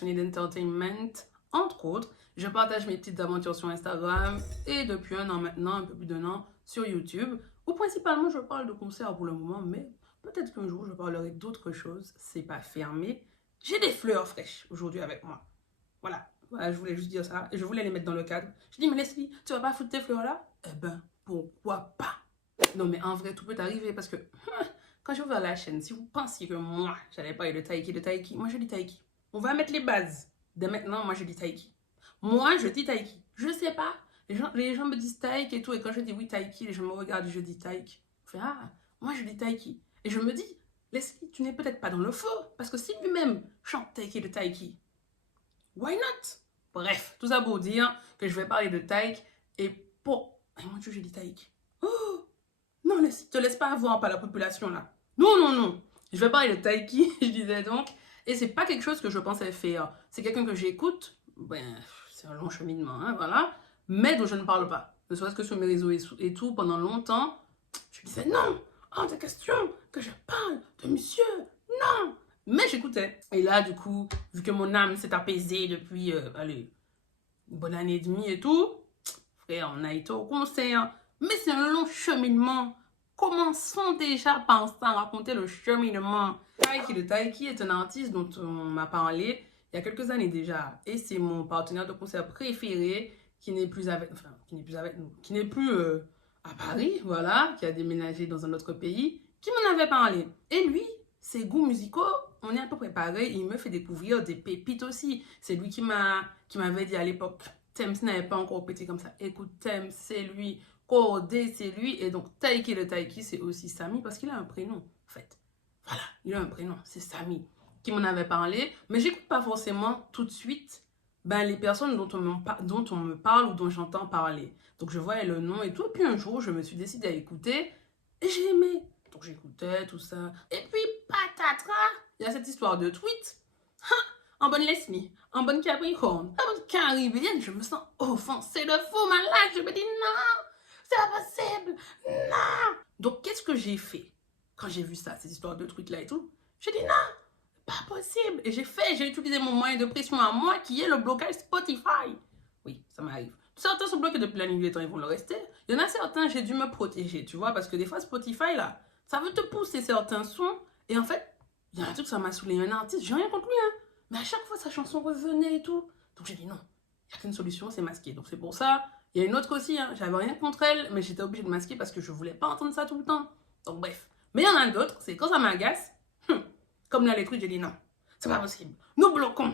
passionnée d'entertainment, entre autres. Je partage mes petites aventures sur Instagram et depuis un an maintenant, un peu plus d'un an, sur YouTube, où principalement je parle de concerts pour le moment, mais peut-être qu'un jour je parlerai d'autres choses, c'est pas fermé. J'ai des fleurs fraîches aujourd'hui avec moi. Voilà, je voulais juste dire ça et je voulais les mettre dans le cadre. Je dis, mais Leslie, tu vas pas foutre tes fleurs là? Eh ben, pourquoi pas? Non, mais en vrai, tout peut arriver parce que quand j'ai ouvert la chaîne, si vous pensiez que moi, j'allais parler de Taiki, moi je dis Taiki. On va mettre les bases. Dès maintenant, moi je dis Taiki. Moi, je dis Taiki. Je sais pas. Les gens me disent Taiki et tout. Et quand je dis oui, Taiki, les gens me regardent et je dis Taiki. Je fais ah, moi je dis Taiki. Et je me dis, Leslie, tu n'es peut-être pas dans le faux. Parce que si lui-même chante Taiki de Taiki, why not? Bref, tout ça pour dire que je vais parler de Taiki. Et pour. Et moi, je dis Taiki. Oh! Non, te laisse pas avoir par la population là. Non, non, non. Je vais parler de Taiki, je disais donc. Et c'est pas quelque chose que je pensais faire. C'est quelqu'un que j'écoute. Ben, c'est un long cheminement, hein, voilà. Mais dont je ne parle pas. Ne serait-ce que sur mes réseaux et tout, pendant longtemps, je disais non, hors de question que je parle de monsieur, non. Mais j'écoutais. Et là, du coup, vu que mon âme s'est apaisée depuis, allez, une bonne année et demie et tout, frère, on a été au concert. Mais c'est un long cheminement. Commençons déjà par ça, raconter le cheminement. Taiki est un artiste dont on m'a parlé il y a quelques années déjà. Et c'est mon partenaire de concert préféré qui n'est plus avec, enfin, qui n'est plus à Paris, voilà, qui a déménagé dans un autre pays, qui m'en avait parlé. Et lui, ses goûts musicaux, on est à peu près pareil. Il me fait découvrir des pépites aussi. C'est lui qui m'avait dit à l'époque, Thames n'avait pas encore pété comme ça. Écoute, Thames, c'est lui. Cordé, c'est lui. Et donc, Taiki le Taiki, c'est aussi Samy parce qu'il a un prénom, en fait. Voilà, il a un prénom, c'est Samy qui m'en avait parlé. Mais j'écoute pas forcément tout de suite les personnes dont on me parle ou dont j'entends parler. Donc, je voyais le nom et tout. Et puis, un jour, je me suis décidée à écouter et j'ai aimé. Donc, j'écoutais tout ça. Et puis, patatras, il y a cette histoire de tweet. En bonne Leslie, en bonne Capricorne, en bonne Caribéenne, je me sens offensée de fou, malade. Je me dis non, c'est pas possible, non. Donc, qu'est-ce que j'ai fait quand j'ai vu ça, ces histoires de trucs là et tout? J'ai dit non, pas possible. Et j'ai utilisé mon moyen de pression à moi qui est le blocage Spotify. Oui, ça m'arrive. Certains sont bloqués depuis la nuit des temps, ils vont le rester. Il y en a certains, j'ai dû me protéger, tu vois, parce que des fois, Spotify là, ça veut te pousser certains sons. Et en fait, il y a un truc, ça m'a saoulé. Un artiste, j'ai rien contre lui, hein. Mais à chaque fois, sa chanson revenait et tout. Donc j'ai dit non, il n'y a qu'une solution, c'est masquer. Donc c'est pour ça. Il y a une autre aussi, hein. J'avais rien contre elle, mais j'étais obligée de masquer parce que je voulais pas entendre ça tout le temps. Donc bref. Mais il y en a d'autres, c'est quand ça m'agace, comme là les trucs, j'ai dit non, c'est pas possible. Nous bloquons.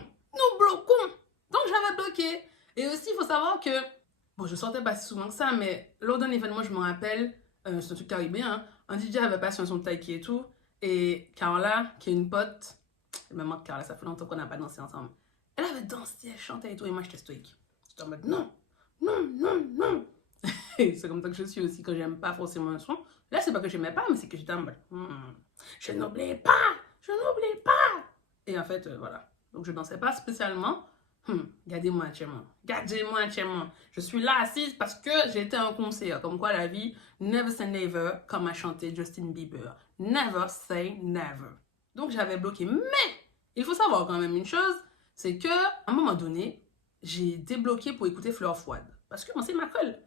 Donc j'avais bloqué. Et aussi, il faut savoir que, bon, je sortais pas si souvent que ça, mais lors d'un événement, je me rappelle, c'est un truc caribéen, hein, un DJ avait passé un son de Taiki et tout, et Carla, qui est une pote, elle me manque Carla, ça fait longtemps qu'on n'a pas dansé ensemble, elle avait dansé, elle chantait et tout, et moi j'étais stoïque. J'étais en mode non. Et c'est comme ça que je suis aussi quand j'aime pas forcément un son. Là, c'est pas que j'aimais pas, mais c'est que j'étais en mode je n'oublie pas. Et en fait, voilà. Donc je dansais pas spécialement. Gardez-moi entièrement. Je suis là assise parce que j'ai été à un concert. Comme quoi la vie, never say never, comme a chanté Justin Bieber. Never say never. Donc j'avais bloqué. Mais il faut savoir quand même une chose, c'est que à un moment donné, j'ai débloqué pour écouter Fleur Froide. Parce que moi, c'est ma colle.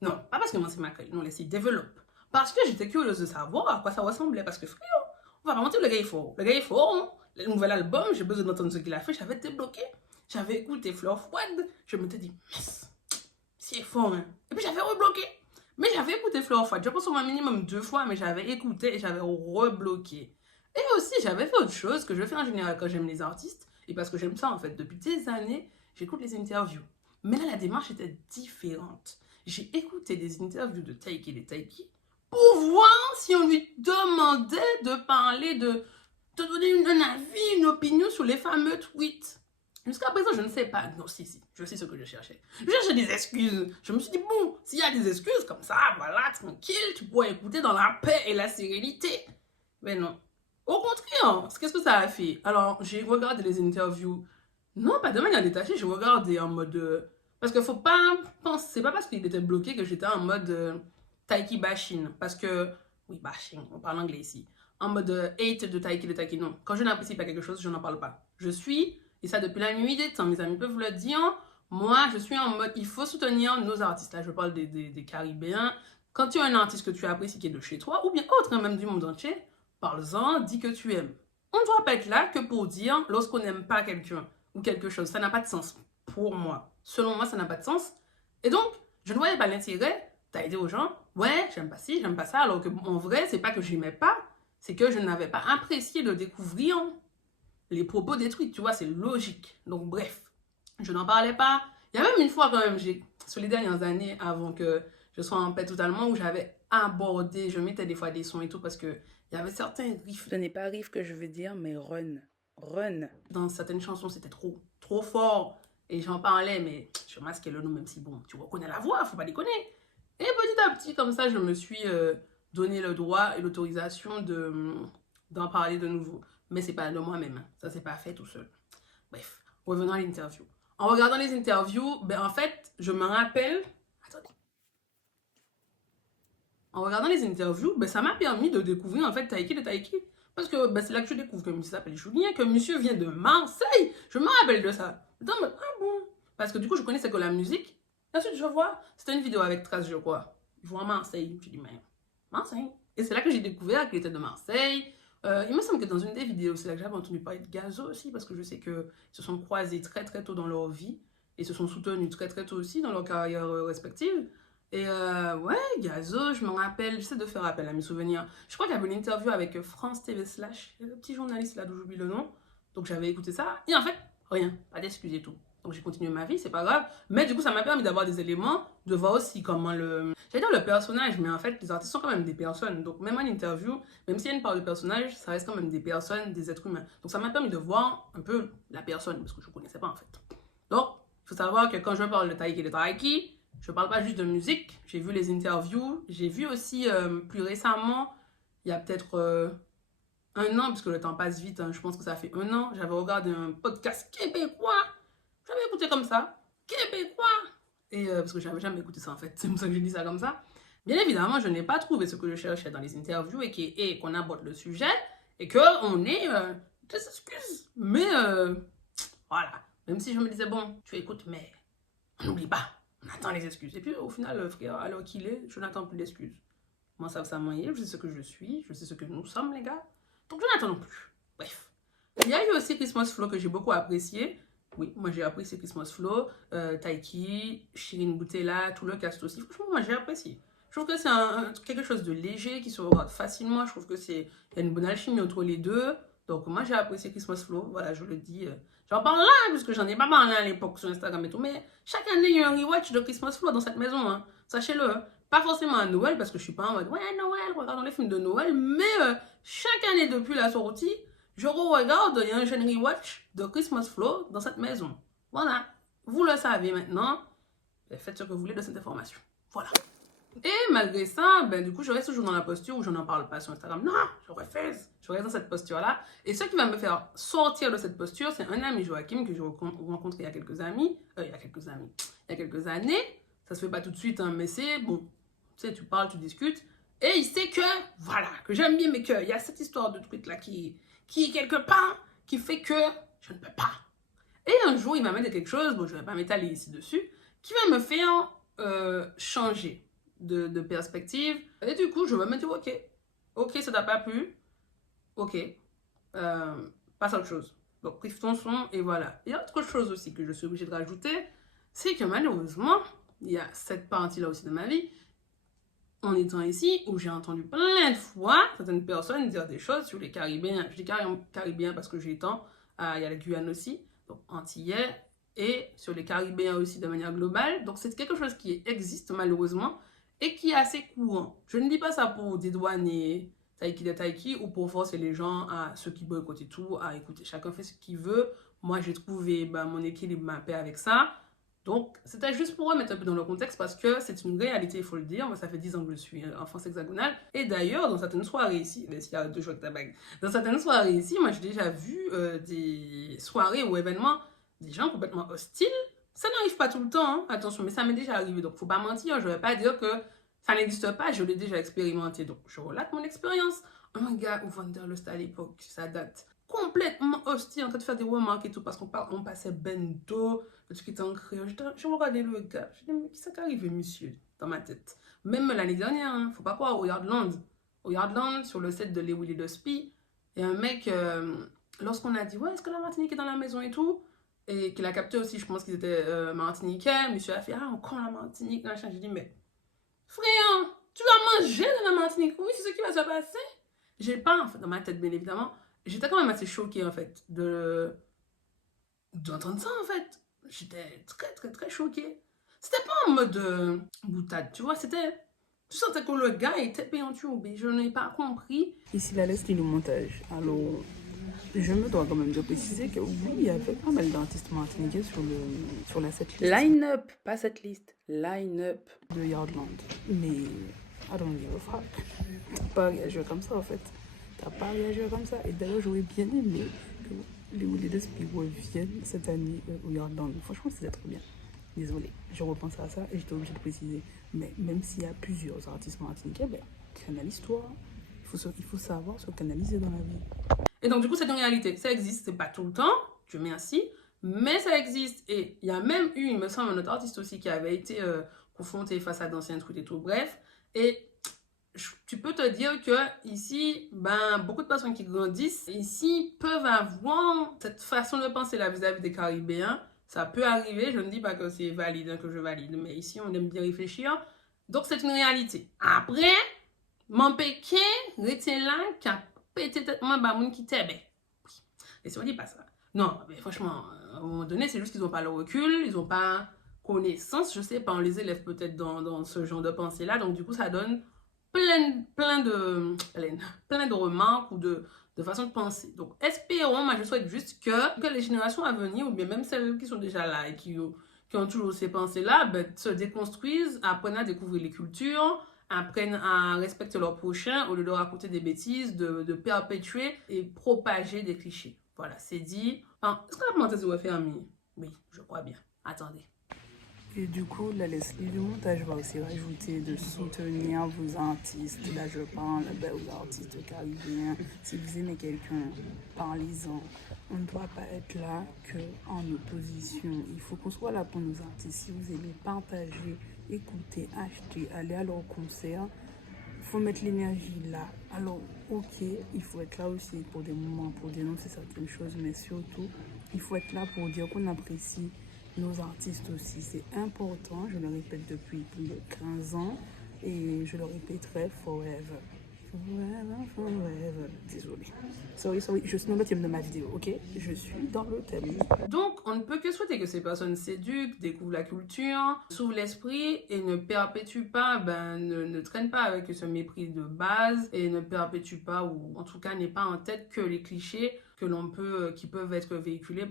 Non, pas parce que moi, c'est ma colle. Non, laissez, développe. Parce que j'étais curieuse de savoir à quoi ça ressemblait. Parce que frère, on va pas mentir, le gars est fort. Le gars est fort. Hein? Le nouvel album, j'ai besoin d'entendre ce qu'il a fait. J'avais débloqué. J'avais écouté Fleur Froide. Je me suis dit, c'est fort. Hein? Et puis j'avais rebloqué. Mais j'avais écouté Fleur Froide. Je pense au moins minimum 2 fois, mais j'avais écouté et j'avais rebloqué. Et aussi, j'avais fait autre chose que je fais en général quand j'aime les artistes. Et parce que j'aime ça en fait. Depuis des années, j'écoute les interviews. Mais là, la démarche était différente. J'ai écouté des interviews de Taiki et de Taiki pour voir si on lui demandait de parler, de donner un avis, une opinion sur les fameux tweets. Jusqu'à présent, je ne sais pas. Non, si, je sais ce que je cherchais. Je cherchais des excuses. Je me suis dit, bon, s'il y a des excuses comme ça, voilà, tranquille, tu pourras écouter dans la paix et la sérénité. Mais non. Au contraire, qu'est-ce que ça a fait? Alors, j'ai regardé les interviews. Non, pas de manière détachée, j'ai regardé en mode... Parce qu'il faut pas penser, c'est pas parce qu'il était bloqué que j'étais en mode Taiki bashing. Parce que, oui, bashing, on parle anglais ici. En mode hate de Taiki, non. Quand je n'apprécie pas quelque chose, je n'en parle pas. Je suis Et ça depuis la nuit des temps, mes amis peuvent vous le dire. Moi, je suis en mode, il faut soutenir nos artistes. Là, je parle des Caribéens. Quand tu as un artiste que tu apprécies qui est de chez toi, ou bien autre, hein, même du monde entier, parle-en, dis que tu aimes. On ne doit pas être là que pour dire lorsqu'on n'aime pas quelqu'un ou quelque chose. Ça n'a pas de sens pour moi. Selon moi, ça n'a pas de sens. Et donc, je ne voyais pas l'intérêt d'aller aux gens, ouais, j'aime pas ci, j'aime pas ça, alors que en vrai, c'est pas que j'aimais pas, c'est que je n'avais pas apprécié de découvrir les propos détruits, tu vois, c'est logique. Donc bref, je n'en parlais pas. Il y a même une fois quand même, sur les dernières années, avant que je sois en paix totalement, où j'avais abordé, je mettais des fois des sons et tout, parce que il y avait certains riffs. Ce n'est pas riff que je veux dire, mais run. Run. Dans certaines chansons, c'était trop fort. Et j'en parlais, mais je masquais le nom, même si, bon, tu reconnais la voix, faut pas déconner. Et petit à petit, comme ça, je me suis donné le droit et l'autorisation d'en parler de nouveau. Mais c'est pas de moi-même, hein. Ça s'est pas fait tout seul. Bref, revenons à l'interview. En regardant les interviews, ben en fait, je me rappelle... Attendez. En regardant les interviews, ben ça m'a permis de découvrir en fait Taiki de Taiki. Parce que ben, c'est là que je découvre que monsieur s'appelle Julien, que monsieur vient de Marseille. Je me rappelle de ça. Attends, mais, ah bon? Parce que du coup, je connaissais que la musique. Ensuite, je vois, c'était une vidéo avec Trace, je crois. Je vois Marseille. Je dis, mais Marseille. Et c'est là que j'ai découvert qu'il était de Marseille. Il me semble que dans une des vidéos, c'est là que j'avais entendu parler de Gazo aussi, parce que je sais qu'ils se sont croisés très très tôt dans leur vie et se sont soutenus très très tôt aussi dans leur carrière respective. Et ouais, Gazo, je me rappelle, j'essaie de faire appel à mes souvenirs. Je crois qu'il y avait une interview avec France TV Slash, le petit journaliste là d'où j'oublie le nom. Donc j'avais écouté ça, et en fait, rien, pas d'excuses et tout. Donc j'ai continué ma vie, c'est pas grave. Mais du coup, ça m'a permis d'avoir des éléments, de voir aussi comment j'allais dire le personnage, mais en fait, les artistes sont quand même des personnes. Donc même en interview, même s'il y a une part de personnage, ça reste quand même des personnes, des êtres humains. Donc ça m'a permis de voir un peu la personne, parce que je ne connaissais pas en fait. Donc, il faut savoir que quand je parle de Taiki, je ne parle pas juste de musique. J'ai vu les interviews, j'ai vu aussi plus récemment, il y a peut-être... un an, puisque le temps passe vite, hein, je pense que ça fait un an, j'avais regardé un podcast québécois. J'avais écouté comme ça, québécois. Et parce que j'avais jamais écouté ça en fait, c'est pour ça que je dis ça comme ça. Bien évidemment, je n'ai pas trouvé ce que je cherchais dans les interviews et qu'on aborde le sujet et qu'on ait des excuses. Mais voilà, même si je me disais, bon, tu écoutes, mais on n'oublie pas, on attend les excuses. Et puis au final, frère, alors qu'il est, je n'attends plus d'excuses. Moi, ça m'a je sais ce que je suis, je sais ce que nous sommes, les gars. Donc je n'attends plus. Bref. Il y a eu aussi Christmas Flow que j'ai beaucoup apprécié. Oui, moi j'ai apprécié Christmas Flow, Taiki, Shirin Boutella, tout le cast aussi. Franchement, moi j'ai apprécié. Je trouve que c'est quelque chose de léger qui se regarde facilement. Je trouve que il y a une bonne alchimie entre les deux. Donc moi j'ai apprécié Christmas Flow. Voilà, je le dis. J'en parle là, parce que j'en ai pas parlé à l'époque sur Instagram et tout. Mais chaque année, il y a un rewatch de Christmas Flow dans cette maison. Hein. Sachez-le. Hein. Pas forcément à Noël, parce que je suis pas en mode, ouais, Noël, regardons les films de Noël. Mais chaque année depuis la sortie, je regarde, il y a un jeune rewatch de Christmas Flow dans cette maison. Voilà. Vous le savez maintenant. Faites ce que vous voulez de cette information. Voilà. Et malgré ça, ben, du coup, je reste toujours dans la posture où je n'en parle pas sur Instagram. Non, je refuse. Je reste dans cette posture-là. Et ce qui va me faire sortir de cette posture, c'est un ami Joachim que j'ai rencontré il y a quelques années. Ça se fait pas tout de suite, hein, mais c'est bon. Tu sais, tu parles, tu discutes. Et il sait que, voilà, que j'aime bien, mais qu'il y a cette histoire de truc-là qui est quelque part, qui fait que je ne peux pas. Et un jour, il m'a dit quelque chose, bon, je ne vais pas m'étaler ici dessus, qui va me faire changer de perspective. Et du coup, je vais me dire, ok, ça t'a pas plu, ok, passe à autre chose. Donc, prise ton son, et voilà. Il y a autre chose aussi que je suis obligée de rajouter, c'est que malheureusement, il y a cette partie-là aussi de ma vie, en étant ici, où j'ai entendu plein de fois certaines personnes dire des choses sur les Caribéens. Je dis Caribéens parce que j'ai tant, il y a la Guyane aussi, donc Antillais, et sur les Caribéens aussi de manière globale. Donc c'est quelque chose qui existe malheureusement et qui est assez courant. Je ne dis pas ça pour dédouaner Taiki de Taiki ou pour forcer les gens à ceux qui boycottent et tout, à écouter. Chacun fait ce qu'il veut. Moi, j'ai trouvé mon équilibre, ma paix avec ça. Donc, c'était juste pour remettre un peu dans le contexte parce que c'est une réalité, il faut le dire. Moi, ça fait 10 ans que je suis en France hexagonale. Et d'ailleurs, dans certaines soirées ici, il y a deux jours avec ta bague. Dans certaines soirées ici, moi, j'ai déjà vu des soirées ou événements, des gens complètement hostiles. Ça n'arrive pas tout le temps, hein, attention, mais ça m'est déjà arrivé. Donc, faut pas mentir, je vais pas dire que ça n'existe pas, je l'ai déjà expérimenté. Donc, je relate mon expérience. Un gars au Wanderlust à l'époque, ça date. complètement hostile, en train de faire des remarques et tout, parce on passait bento, le truc était en créole. Je regardais le gars, je dis, mais qu'est-ce qui est arrivé, monsieur, dans ma tête. Même l'année dernière, hein, faut pas croire, au Yardland. Au Yardland, sur le set de Les Willy de Spi, il y a un mec, lorsqu'on a dit, ouais, est-ce que la Martinique est dans la maison et tout, et qu'il a capté aussi, je pense qu'ils étaient martiniquais, monsieur a fait, ah, encore la Martinique, machin. J'ai dit, mais frère, tu vas manger dans la Martinique, oui, c'est ce qui va se passer. J'ai pas, en fait, dans ma tête, bien évidemment, j'étais quand même assez choquée, en fait, d'entendre ça, en fait. J'étais très, très, très choquée. C'était pas en mode boutade, tu vois, c'était... Tu sentais que le gars était péanture, mais je n'ai pas compris. Ici, la liste, il nous montage. Alors, je me dois quand même de préciser que oui, il y avait pas mal d'artistes martiniquais sur la setlist. Line-up, pas setlist, line-up de Yardland. Mais, I don't give a fuck. T'as pas réagi comme ça, en fait. T'as pas réagi comme ça. Et d'ailleurs, j'aurais bien aimé que les Willy de Spi reviennent cette année au Yardland. Franchement, c'était trop bien. Désolée, je repense à ça et j'étais obligée de préciser. Mais même s'il y a plusieurs artistes martiniquais, ben, canalise-toi. Il faut savoir se canaliser dans la vie. Et donc, du coup, c'est une réalité. Ça existe, c'est pas tout le temps, Dieu merci, mais ça existe. Et il y a même eu, il me semble, un autre artiste aussi qui avait été confronté face à d'anciens trucs et tout, bref. Et tu peux te dire que ici, ben, beaucoup de personnes qui grandissent ici peuvent avoir cette façon de penser là vis-à-vis des Caribéens. Ça peut arriver, je ne dis pas que c'est valide, hein, que je valide, mais ici, on aime bien réfléchir. Donc, c'est une réalité. Après, mon pékin, retiens là, qui a pété tête moi, bah, moun qui t'aime. Et si on dit pas ça. Non, mais franchement, à un moment donné, c'est juste qu'ils n'ont pas le recul, ils n'ont pas connaissance, je sais pas, on les élève peut-être dans ce genre de pensée-là, donc du coup, ça donne plein de remarques ou de façons de penser. Donc, espérons, moi, je souhaite juste que les générations à venir, ou bien même celles qui sont déjà là et qui ont toujours ces pensées-là, ben, se déconstruisent, apprennent à découvrir les cultures, apprennent à respecter leurs prochains au lieu de raconter des bêtises, de perpétuer et propager des clichés. Voilà, c'est dit. Est-ce que la parenthèse est refermée? Oui, je crois bien. Attendez. Et du coup, la Leslie du montage va aussi rajouter de soutenir vos artistes. Là, je parle aux artistes caribéens. Si vous aimez quelqu'un, parlez-en. On ne doit pas être là qu'en opposition. Il faut qu'on soit là pour nos artistes. Si vous aimez partager, écouter, acheter, aller à leur concert, il faut mettre l'énergie là. Alors, ok, il faut être là aussi pour des moments, pour dénoncer certaines choses, mais surtout, il faut être là pour dire qu'on apprécie nos artistes aussi. C'est important, je le répète depuis plus de 15 ans et je le répéterai forever. Forever. Désolée. Sorry, je suis dans le thème de ma vidéo, ok? Je suis dans le thème. Donc, on ne peut que souhaiter que ces personnes s'éduquent, découvrent la culture, s'ouvrent l'esprit et ne perpétuent pas, ne traînent pas avec ce mépris de base et ne perpétuent pas, ou en tout cas n'aient pas en tête que les clichés qui peuvent être véhiculés,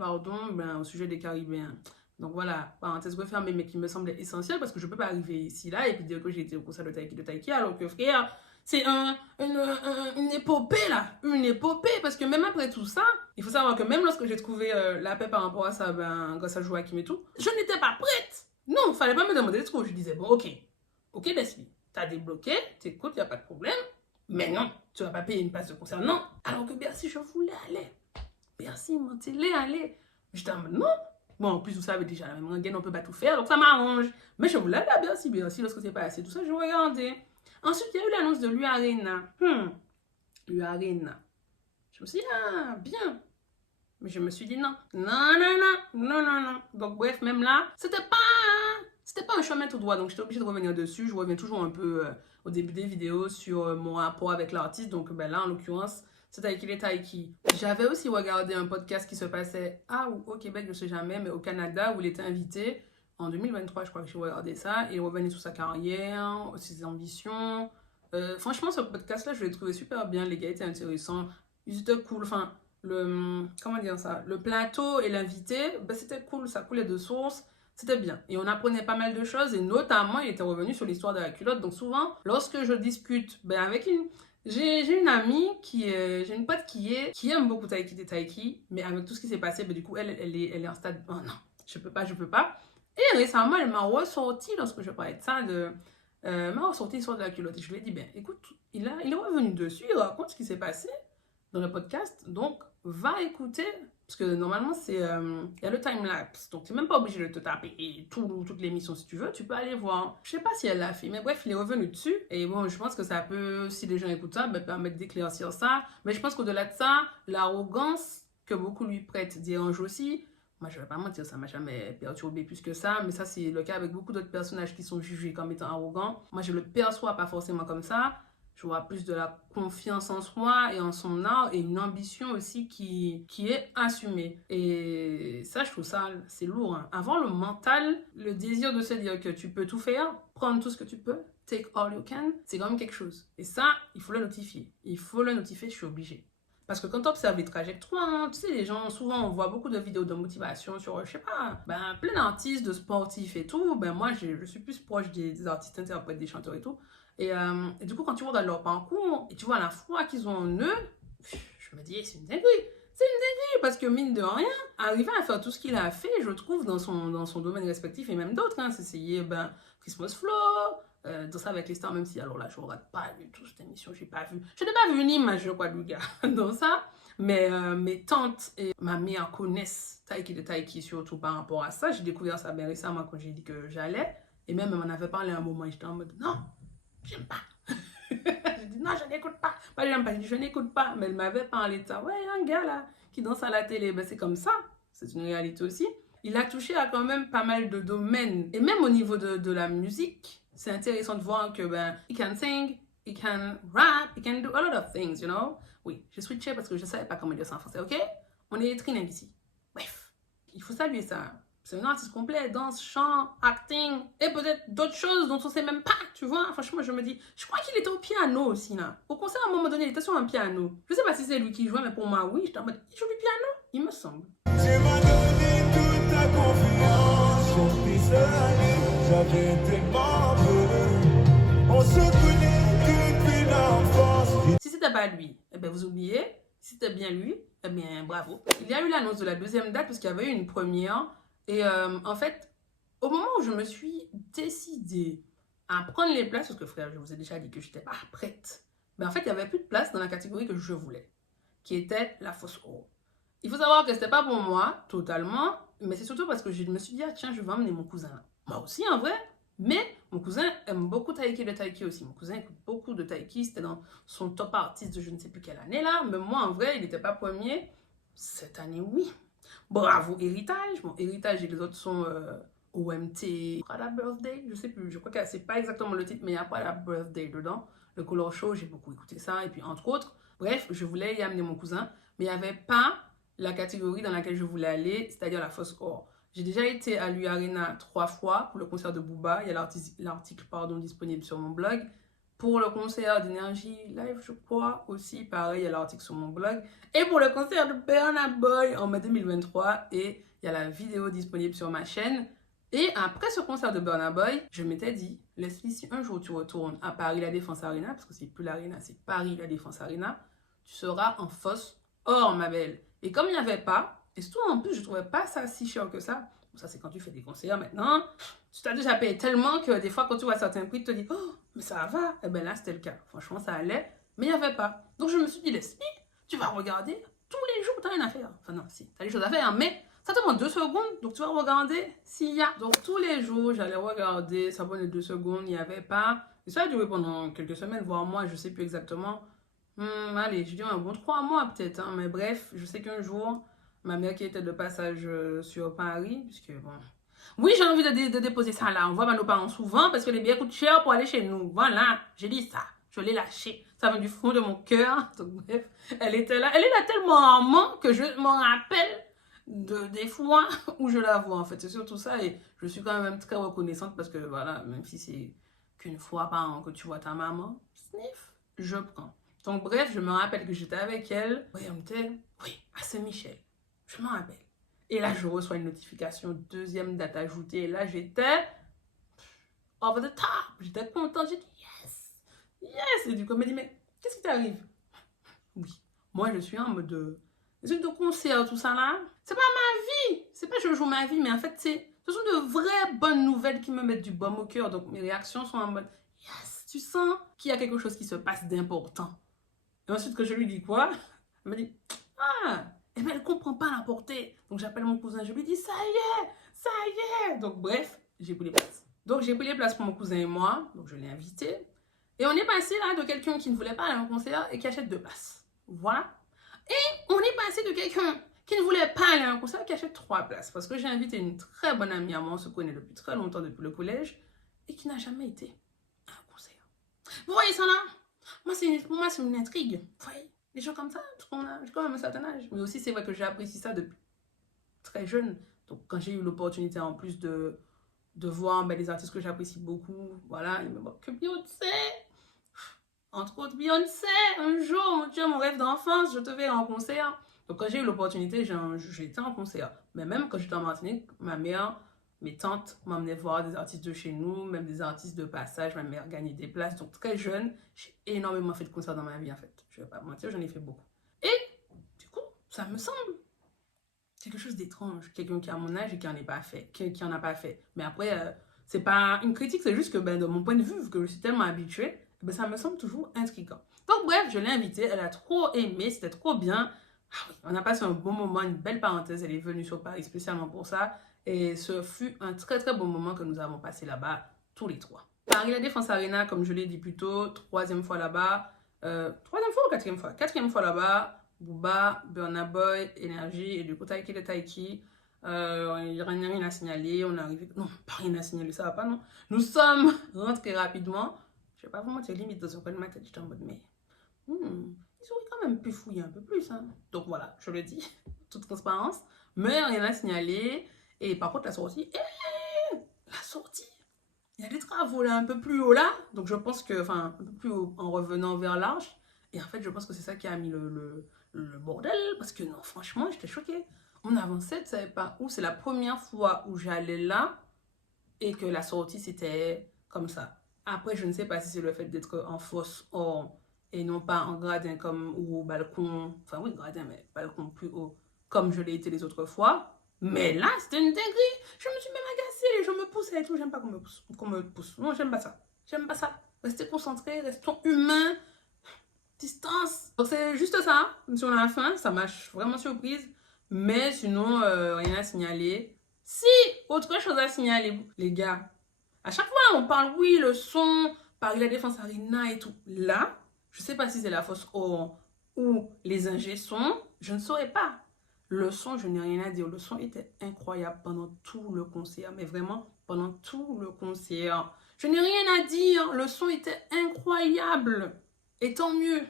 au sujet des Caribéens. Donc voilà, parenthèse refermée, mais qui me semblait essentielle parce que je ne peux pas arriver ici, là, et puis dire que j'ai été au concert de Taiki, alors que frère, c'est une épopée là, une épopée, parce que même après tout ça, il faut savoir que même lorsque j'ai trouvé la paix par rapport à ça, grâce à Joachim et tout, je n'étais pas prête. Non, il ne fallait pas me demander de trop. Je disais, bon, ok Leslie, t'as débloqué, t'écoutes, il n'y a pas de problème, mais non, tu vas pas payer une place de concert, non. Alors que Bercy, je voulais aller. Bercy, mon télé, aller. J'étais en mode, non. Bon, en plus, vous savez déjà, la même rengaine, on peut pas tout faire, donc ça m'arrange. Mais je voulais aller à Bercy, lorsque c'est passé, tout ça, je regardais. Ensuite, il y a eu l'annonce de l'U-Arena. L'U-Arena. Je me suis dit, ah, bien. Mais je me suis dit, non. Non. Donc, bref, même là, c'était pas un chemin tout droit, donc j'étais obligée de revenir dessus. Je reviens toujours un peu au début des vidéos sur mon rapport avec l'artiste. Donc, là, en l'occurrence, c'est Taiki. J'avais aussi regardé un podcast qui se passait au Québec, je ne sais jamais, mais au Canada, où il était invité. En 2023, je crois que j'ai regardé ça. Il revenait sur sa carrière, ses ambitions. Franchement, ce podcast-là, je l'ai trouvé super bien. Les gars étaient intéressants. Ils étaient cool. Enfin, comment dire ça? Le plateau et l'invité, c'était cool. Ça coulait de source. C'était bien. Et on apprenait pas mal de choses. Et notamment, il était revenu sur l'histoire de la culotte. Donc souvent, lorsque je discute avec j'ai une amie j'ai une pote qui aime beaucoup Taiki, mais avec tout ce qui s'est passé, du coup, elle est en stade, oh non, je peux pas. Et récemment, elle m'a ressorti, lorsque je parlais de ça, m'a ressorti l'histoire de la culotte. Et je lui ai dit, écoute, il est revenu dessus, il raconte ce qui s'est passé dans le podcast. Donc, va écouter, parce que normalement, il y a le time-lapse, donc tu n'es même pas obligé de te taper toute l'émission si tu veux, tu peux aller voir. Je sais pas si elle l'a fait, mais bref, il est revenu dessus, et bon, je pense que ça peut, si les gens écoutent ça, permettre d'éclaircir ça, mais je pense qu'au-delà de ça, l'arrogance que beaucoup lui prêtent dérange aussi. Moi, je vais pas mentir, ça m'a jamais perturbé plus que ça, mais ça, c'est le cas avec beaucoup d'autres personnages qui sont jugés comme étant arrogants. Moi, je le perçois pas forcément comme ça. Je vois plus de la confiance en soi et en son art et une ambition aussi qui est assumée. Et ça, je trouve ça, c'est lourd. Hein. Avoir le mental, le désir de se dire que tu peux tout faire, prendre tout ce que tu peux, take all you can, c'est quand même quelque chose. Et ça, il faut le notifier. Il faut le notifier, je suis obligée. Parce que quand tu observes les trajectoires, hein, tu sais, les gens, souvent, on voit beaucoup de vidéos de motivation sur, je sais pas, plein d'artistes, de sportifs et tout. Moi, je suis plus proche des artistes interprètes, des chanteurs et tout. Et du coup, quand tu regardes leur parcours et tu vois la foi qu'ils ont en eux, je me dis, c'est une dinguerie. C'est une dinguerie parce que mine de rien, arriver à faire tout ce qu'il a fait, je trouve, dans son domaine respectif et même d'autres, hein, c'est essayer Christmas Flow, Danser avec les stars, même si alors là, je ne regarde pas du tout cette émission, j'ai pas vu. Je n'ai pas vu une image, je crois, du gars dans ça. Mais mes tantes et ma mère connaissent Taiki de Taiki, surtout par rapport à ça. J'ai découvert ça bien récemment quand j'ai dit que j'allais. Et même, elle m'en avait parlé à un moment, j'étais en mode, non, j'aime pas. J'ai dit, non, je n'écoute pas. Pas j'aime pas, j'ai dit, je n'écoute pas. Mais elle m'avait parlé de ça. Ouais, un gars là qui danse à la télé, c'est comme ça. C'est une réalité aussi. Il a touché à quand même pas mal de domaines. Et même au niveau de la musique, c'est intéressant de voir que, he can sing, he can rap, he can do a lot of things, you know. Oui, j'ai switché parce que je ne savais pas comment dire ça en français, ok? On est trilingue ici. Bref, il faut saluer ça. C'est un artiste complet, danse, chant, acting, et peut-être d'autres choses dont on ne sait même pas, tu vois. Franchement, je me dis, je crois qu'il était au piano aussi, là. Au concert, à un moment donné, il était sur un piano. Je ne sais pas si c'est lui qui jouait, mais pour moi, oui. J'étais en mode, il joue du piano? Il me semble. Tu m'as donné toute ta confiance, on puisse aller, j'avais tellement peur. On se connaît depuis l'enfance. Si c'était pas lui, eh bien, vous oubliez. Si c'était bien lui, eh bien, bravo. Il y a eu l'annonce de la deuxième date, puisqu'il y avait eu une première. Et en fait, au moment où je me suis décidée à prendre les places, parce que frère, je vous ai déjà dit que je n'étais pas prête, en fait, il n'y avait plus de place dans la catégorie que je voulais, qui était la fausse eau. Il faut savoir que ce n'était pas pour moi, totalement, mais c'est surtout parce que je me suis dit, ah, tiens, je vais emmener mon cousin là. Moi aussi, en vrai, mais mon cousin aime beaucoup Taiki de Taiki aussi. Mon cousin écoute beaucoup de Taiki, c'était dans son top artiste de je ne sais plus quelle année là, mais moi, en vrai, il n'était pas premier. Cette année, oui. Bravo, Héritage. Bon, Héritage et les autres sont OMT, Prada Birthday, je sais plus, je crois que c'est pas exactement le titre, mais il y a Prada Birthday dedans. Le Color Show, j'ai beaucoup écouté ça, et puis entre autres, bref, je voulais y amener mon cousin, mais il n'y avait pas la catégorie dans laquelle je voulais aller, c'est-à-dire la fausse or. J'ai déjà été à l'U Arena 3 fois pour le concert de Booba, il y a l'article disponible sur mon blog. Pour le concert d'Énergie Live, je crois, aussi, pareil, il y a l'article sur mon blog. Et pour le concert de Burna Boy en mai 2023, et il y a la vidéo disponible sur ma chaîne. Et après ce concert de Burna Boy, je m'étais dit, Leslie, si un jour tu retournes à Paris La Défense Arena, parce que c'est plus l'Arena, c'est Paris La Défense Arena, tu seras en fausse or, ma belle. Et comme il n'y avait pas, et surtout en plus, je ne trouvais pas ça si cher que ça. Ça, c'est quand tu fais des concerts maintenant. Tu t'as déjà payé tellement que des fois, quand tu vois certains prix, tu te dis, oh, mais ça va. Et bien là, c'était le cas. Franchement, ça allait, mais il n'y avait pas. Donc, je me suis dit, Leslie, tu vas regarder tous les jours, tu n'as rien à faire. Enfin, non, si, tu as des choses à faire, mais ça te demande 2 secondes. Donc, tu vas regarder s'il y a. Donc, tous les jours, j'allais regarder, ça prenait 2 secondes, il n'y avait pas. Et ça a duré pendant quelques semaines, voire mois, je ne sais plus exactement. Allez, je dis un bon 3 mois peut-être, hein, mais bref, je sais qu'un jour, ma mère qui était de passage sur Paris, puisque bon... Oui, j'ai envie de déposer ça là, on voit nos parents souvent parce que les billets coûtent cher pour aller chez nous. Voilà, j'ai dit ça, je l'ai lâché, ça vient du fond de mon cœur. Donc bref, elle était là, elle est là tellement en moi que je m'en rappelle des fois où je la vois en fait. C'est surtout ça et je suis quand même très reconnaissante parce que voilà, même si c'est qu'une fois par an que tu vois ta maman, sniff, je prends. Donc bref, je me rappelle que j'étais avec elle. Oui, on était, oui, à Saint-Michel. Je m'en rappelle. Et là, je reçois une notification, deuxième date ajoutée. Et là, j'étais over the top. J'étais contente. J'ai dit yes, yes. Et du coup, elle m'a dit, mais qu'est-ce qui t'arrive? Oui, moi, je suis en mode de concert, tout ça là. C'est pas ma vie. C'est pas je joue ma vie, mais en fait, ce sont de vraies bonnes nouvelles qui me mettent du baume au cœur. Donc, mes réactions sont en mode yes. Tu sens qu'il y a quelque chose qui se passe d'important. Et ensuite, que je lui dis quoi? Elle m'a dit, Ah, et bien elle comprend pas la portée. Donc j'appelle mon cousin, je lui dis, ça y est. Donc bref, j'ai pris les places. Donc j'ai pris les places pour mon cousin et moi, donc je l'ai invité. Et on est passé là de quelqu'un qui ne voulait pas aller à un concert et qui achète 2 places. Voilà. Et on est passé de quelqu'un qui ne voulait pas aller à un concert et qui achète 3 places. Parce que j'ai invité une très bonne amie à moi, on se connaît depuis très longtemps, depuis le collège, et qui n'a jamais été à un concert. Vous voyez ça là? Pour moi, c'est une intrigue. Vous voyez? Des gens comme ça, j'ai quand même un certain âge. Mais aussi, c'est vrai que j'ai apprécié ça depuis très jeune. Donc, quand j'ai eu l'opportunité en plus de voir des artistes que j'apprécie beaucoup, voilà, il me manque que Beyoncé. Entre autres, Beyoncé, un jour, mon Dieu, mon rêve d'enfance, je te verrai en concert. Donc, quand j'ai eu l'opportunité, j'ai été en concert. Mais même quand j'étais en Martinique, ma mère, mes tantes m'emmenaient voir des artistes de chez nous, même des artistes de passage. Ma mère gagnait des places. Donc, très jeune, j'ai énormément fait de concerts dans ma vie, en fait. Je ne vais pas mentir, j'en ai fait beaucoup. Et, du coup, ça me semble quelque chose d'étrange. Quelqu'un qui a mon âge et qui en a pas fait. Mais après, c'est pas une critique, c'est juste que, de mon point de vue, vu que je suis tellement habituée, ça me semble toujours intriguant. Donc bref, je l'ai invitée, elle a trop aimé, c'était trop bien. Ah oui, on a passé un bon moment, une belle parenthèse, elle est venue sur Paris spécialement pour ça. Et ce fut un très très bon moment que nous avons passé là-bas, tous les 3. Paris La Défense Arena, comme je l'ai dit plus tôt, 3e fois là-bas. 3e fois ou 4e fois? 4e fois là-bas, Booba, Burna Boy, Énergie, et du coup Taiki de Taiki. Il n'y a rien à signaler, on est arrivé... Non, pas rien à signaler, ça va pas, non. Nous sommes rentrés rapidement. Je vais pas vous mentir, limite dans un coin de ma tête, j'étais en mode, mais ils auraient quand même pu fouiller un peu plus. Hein. Donc voilà, je le dis, toute transparence. Mais rien à signaler. Et par contre, la sortie, il y a des travaux là, un peu plus haut là. Donc je pense que, un peu plus haut en revenant vers l'arche. Et en fait, je pense que c'est ça qui a mis le bordel. Parce que non, franchement, j'étais choquée. On avançait, tu savais pas où. C'est la première fois où j'allais là et que la sortie, c'était comme ça. Après, je ne sais pas si c'est le fait d'être en fosse or et non pas en gradin comme ou au balcon. Enfin oui, gradin, mais balcon plus haut, comme je l'ai été les autres fois. Mais là, c'était une dinguerie. Je me suis même agacée, les gens me poussaient et tout. J'aime pas qu'on me pousse. Non, j'aime pas ça. J'aime pas ça. Restez concentrés, restons humains. Distance. Donc c'est juste ça. Sur la fin, ça m'a vraiment surprise. Mais sinon, rien à signaler. Si, autre chose à signaler, les gars. À chaque fois, on parle, oui, le son, Paris La Défense Arena et tout. Là, je ne sais pas si c'est la fosse or ou les ingé sons, je ne saurais pas. Le son, je n'ai rien à dire. Le son était incroyable pendant tout le concert. Mais vraiment, pendant tout le concert. Je n'ai rien à dire. Le son était incroyable. Et tant mieux.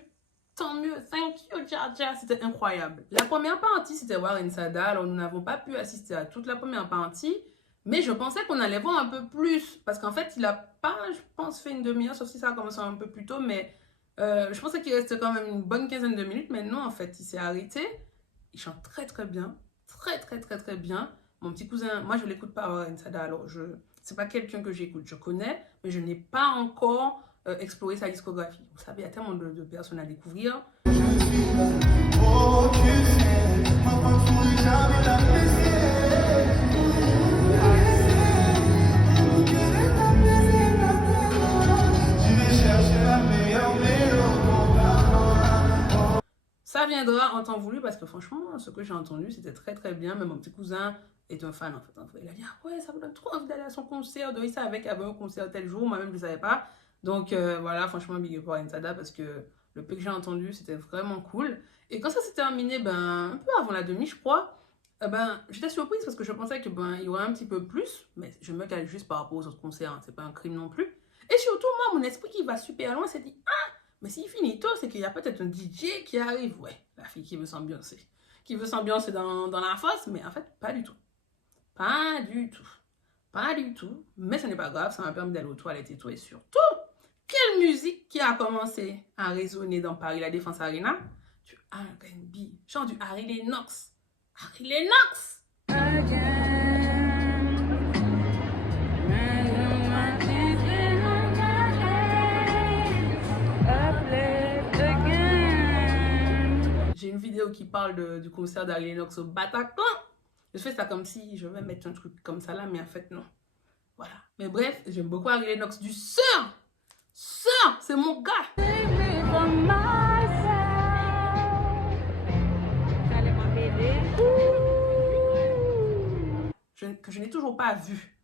Tant mieux. Thank you, Jaja. C'était incroyable. La première partie, c'était Warren Sada. Alors, nous n'avons pas pu assister à toute la première partie. Mais je pensais qu'on allait voir un peu plus. Parce qu'en fait, il n'a pas, je pense, fait une demi-heure. Sauf si ça a commencé un peu plus tôt. Mais je pensais qu'il restait quand même une bonne quinzaine de minutes. Mais non, en fait, il s'est arrêté. Il chante très, très bien. Très, très, très, très bien. Mon petit cousin, moi, je ne l'écoute pas, Warren Sada. Alors, c'est pas quelqu'un que j'écoute. Je connais, mais je n'ai pas encore explorer sa discographie. Vous savez, il y a tellement de personnes à découvrir. Ça viendra en temps voulu parce que franchement, ce que j'ai entendu, c'était très très bien. Même mon petit cousin est un fan en fait. Il a dit, ah ouais, ça me donne trop envie d'aller à son concert. Il savait qu'il y avait un concert tel jour, moi-même je ne savais pas. Donc voilà, franchement, big up à Ensada parce que le peu que j'ai entendu, c'était vraiment cool. Et quand ça s'est terminé, un peu avant la demi, je crois, j'étais surprise parce que je pensais que il y aurait un petit peu plus, mais je me cale juste par rapport aux autres concerts, hein, c'est pas un crime non plus. Et surtout, moi, mon esprit qui va super loin s'est dit, ah, mais s'il finit tôt, c'est qu'il y a peut-être un DJ qui arrive. Ouais, la fille qui veut s'ambiancer. Qui veut s'ambiancer dans la fosse, mais en fait, pas du tout. Pas du tout. Pas du tout. Mais ce n'est pas grave, ça m'a permis d'aller aux toilettes et tout. Et surtout, quelle musique qui a commencé à résonner dans Paris La Défense Arena? Du R&B, genre du Harry Lennox. Harry Lennox! J'ai une vidéo qui parle du concert d'Harry Lennox au Bataclan. Je fais ça comme si je vais mettre un truc comme ça là, mais en fait non. Voilà. Mais bref, j'aime beaucoup Harry Lennox du Sœur. Sœur, c'est mon gars. que je n'ai toujours pas vu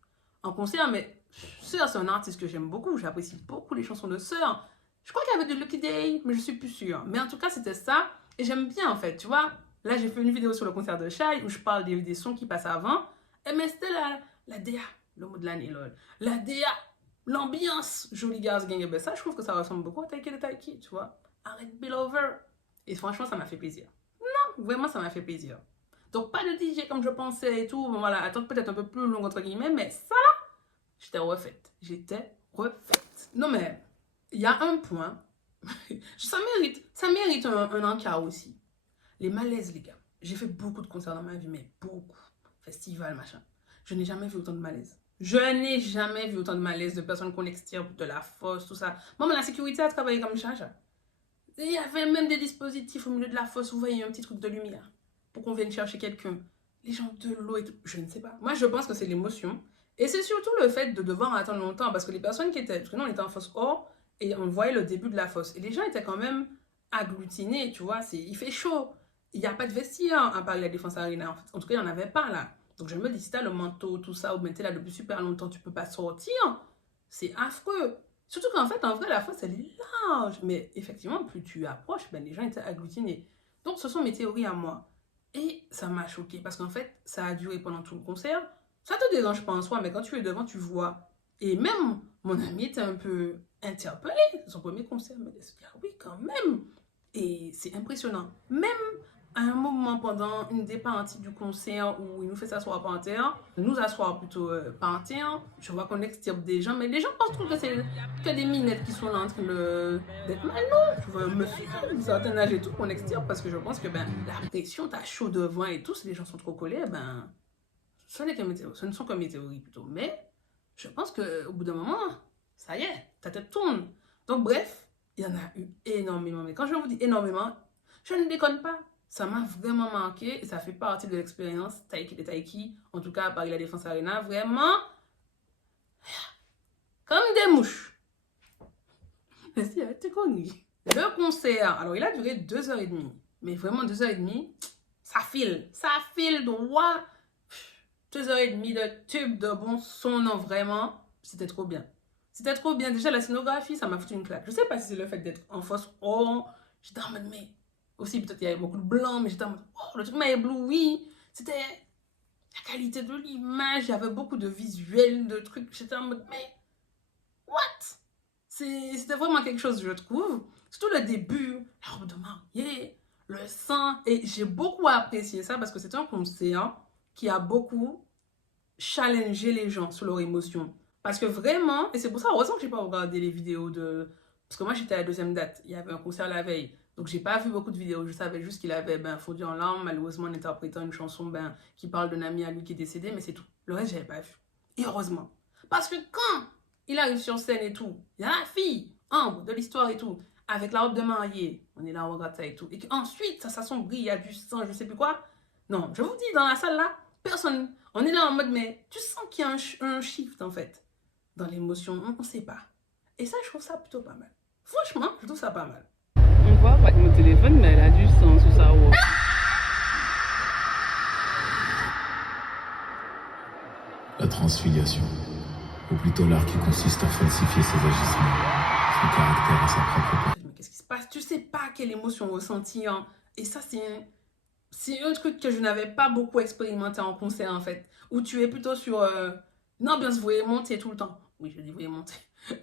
en concert, mais Sœur, c'est un artiste que j'aime beaucoup, j'apprécie beaucoup les chansons de Sœur. Je crois qu'il y avait de Lucky Day, mais je suis plus sûre. Mais en tout cas, c'était ça, et j'aime bien en fait, tu vois. Là, j'ai fait une vidéo sur le concert de Shai où je parle des sons qui passent avant, et mais c'était la DA, le mot de l'année, lol. La DA, l'ambiance, Jolie Girls Gang, et ben ça, je trouve que ça ressemble beaucoup à Taiki de Taiki, tu vois. Arrête Bill Over. Et franchement, ça m'a fait plaisir. Non, vraiment, ça m'a fait plaisir. Donc, pas de DJ comme je pensais et tout. Bon, voilà, attends peut-être un peu plus long, entre guillemets, mais ça, j'étais refaite. J'étais refaite. Non, mais il y a un point. ça mérite un encart aussi. Les malaises, les gars. J'ai fait beaucoup de concerts dans ma vie, mais beaucoup. Festival, machin. Je n'ai jamais vu autant de malaise. Je n'ai jamais vu autant de malaise de personnes qu'on extirpe de la fosse, tout ça. Moi, la sécurité a travaillé comme charge. Il y avait même des dispositifs au milieu de la fosse, vous voyez, un petit truc de lumière pour qu'on vienne chercher quelqu'un. Les gens de l'eau et tout, je ne sais pas. Moi, je pense que c'est l'émotion. Et c'est surtout le fait de devoir attendre longtemps, parce que les personnes qui étaient... Parce que nous, on était en fosse hors, et on voyait le début de la fosse. Et les gens étaient quand même agglutinés, tu vois. Il fait chaud. Il n'y a pas de vestiaire à Paris La Défense Arena. En tout cas, il n'y en avait pas là. Donc je me dis, si t'as le manteau, tout ça, ou bien t'es là depuis super longtemps, tu peux pas sortir. C'est affreux. Surtout qu'en fait, en vrai, la fosse, elle est large. Mais effectivement, plus tu approches, ben, les gens étaient agglutinés. Donc, ce sont mes théories à moi. Et ça m'a choqué parce qu'en fait, ça a duré pendant tout le concert. Ça te dérange pas en soi, mais quand tu es devant, tu vois. Et même, mon ami était un peu interpellé. Son premier concert, mais il se dit, ah oui, quand même. Et c'est impressionnant. Même à un moment pendant une des parties du concert où il nous fait s'asseoir par terre, nous asseoir plutôt par terre, je vois qu'on extirpe des gens, mais les gens pensent que c'est que des minettes qui sont là en train d'être mal, non. Tu vois un monsieur d'un certain âge et tout qu'on extirpe parce que je pense que ben, la pression, t'as chaud devant et tout, si les gens sont trop collés, ben, ce ne sont que mes théories plutôt. Mais je pense qu'au bout d'un moment, ça y est, ta tête tourne. Donc bref, il y en a eu énormément. Mais quand je vous dis énormément, je ne déconne pas. Ça m'a vraiment marqué et ça fait partie de l'expérience Taiki de Taiki, en tout cas à Paris La Défense Arena, vraiment comme des mouches. Mais si, t'es connu. Le concert, alors il a duré 2h30, mais vraiment 2h30, ça file droit. 2h30 de tube de bon son, non, vraiment, c'était trop bien. C'était trop bien. Déjà, la scénographie, ça m'a foutu une claque. Je sais pas si c'est le fait d'être en fosse. Oh, j'étais en mode, mais aussi, peut-être qu'il y avait beaucoup de blanc, mais j'étais en mode, oh, le truc m'a ébloui. C'était la qualité de l'image, il y avait beaucoup de visuels, de trucs. J'étais en mode, mais what? C'était vraiment quelque chose, je trouve. Surtout le début, la robe de mariée, le sang. Et j'ai beaucoup apprécié ça parce que c'est un concert qui a beaucoup challengé les gens sur leurs émotions. Parce que vraiment, et c'est pour ça, heureusement que j'ai pas regardé les vidéos de... Parce que moi, j'étais à la deuxième date. Il y avait un concert la veille. Donc, j'ai pas vu beaucoup de vidéos. Je savais juste qu'il avait fondu en larmes, malheureusement, en interprétant une chanson qui parle d'un ami à lui qui est décédé. Mais c'est tout. Le reste, j'avais pas vu. Et heureusement. Parce que quand il arrive sur scène et tout, il y a la fille, Ambre, de l'histoire et tout, avec la robe de mariée. On est là, on regarde ça et tout. Et qu'ensuite, ça s'assombrit, il y a du sang, je sais plus quoi. Non, je vous dis, dans la salle là, personne. On est là en mode, mais tu sens qu'il y a un shift en fait. Dans l'émotion, on ne sait pas. Et ça, je trouve ça plutôt pas mal. Franchement, je trouve ça pas mal. On voit pas mon téléphone, mais elle a du sang sur sa robe. La transfiliation, ou plutôt l'art qui consiste à falsifier ses agissements, son caractère et sa propre... Mais qu'est-ce qui se passe? Tu sais pas quelle émotion ressentir. Et ça, c'est un truc que je n'avais pas beaucoup expérimenté en concert en fait. Où tu es plutôt sur une ambiance, vous voyez monter tout le temps. Oui, je dis vous voyez monter.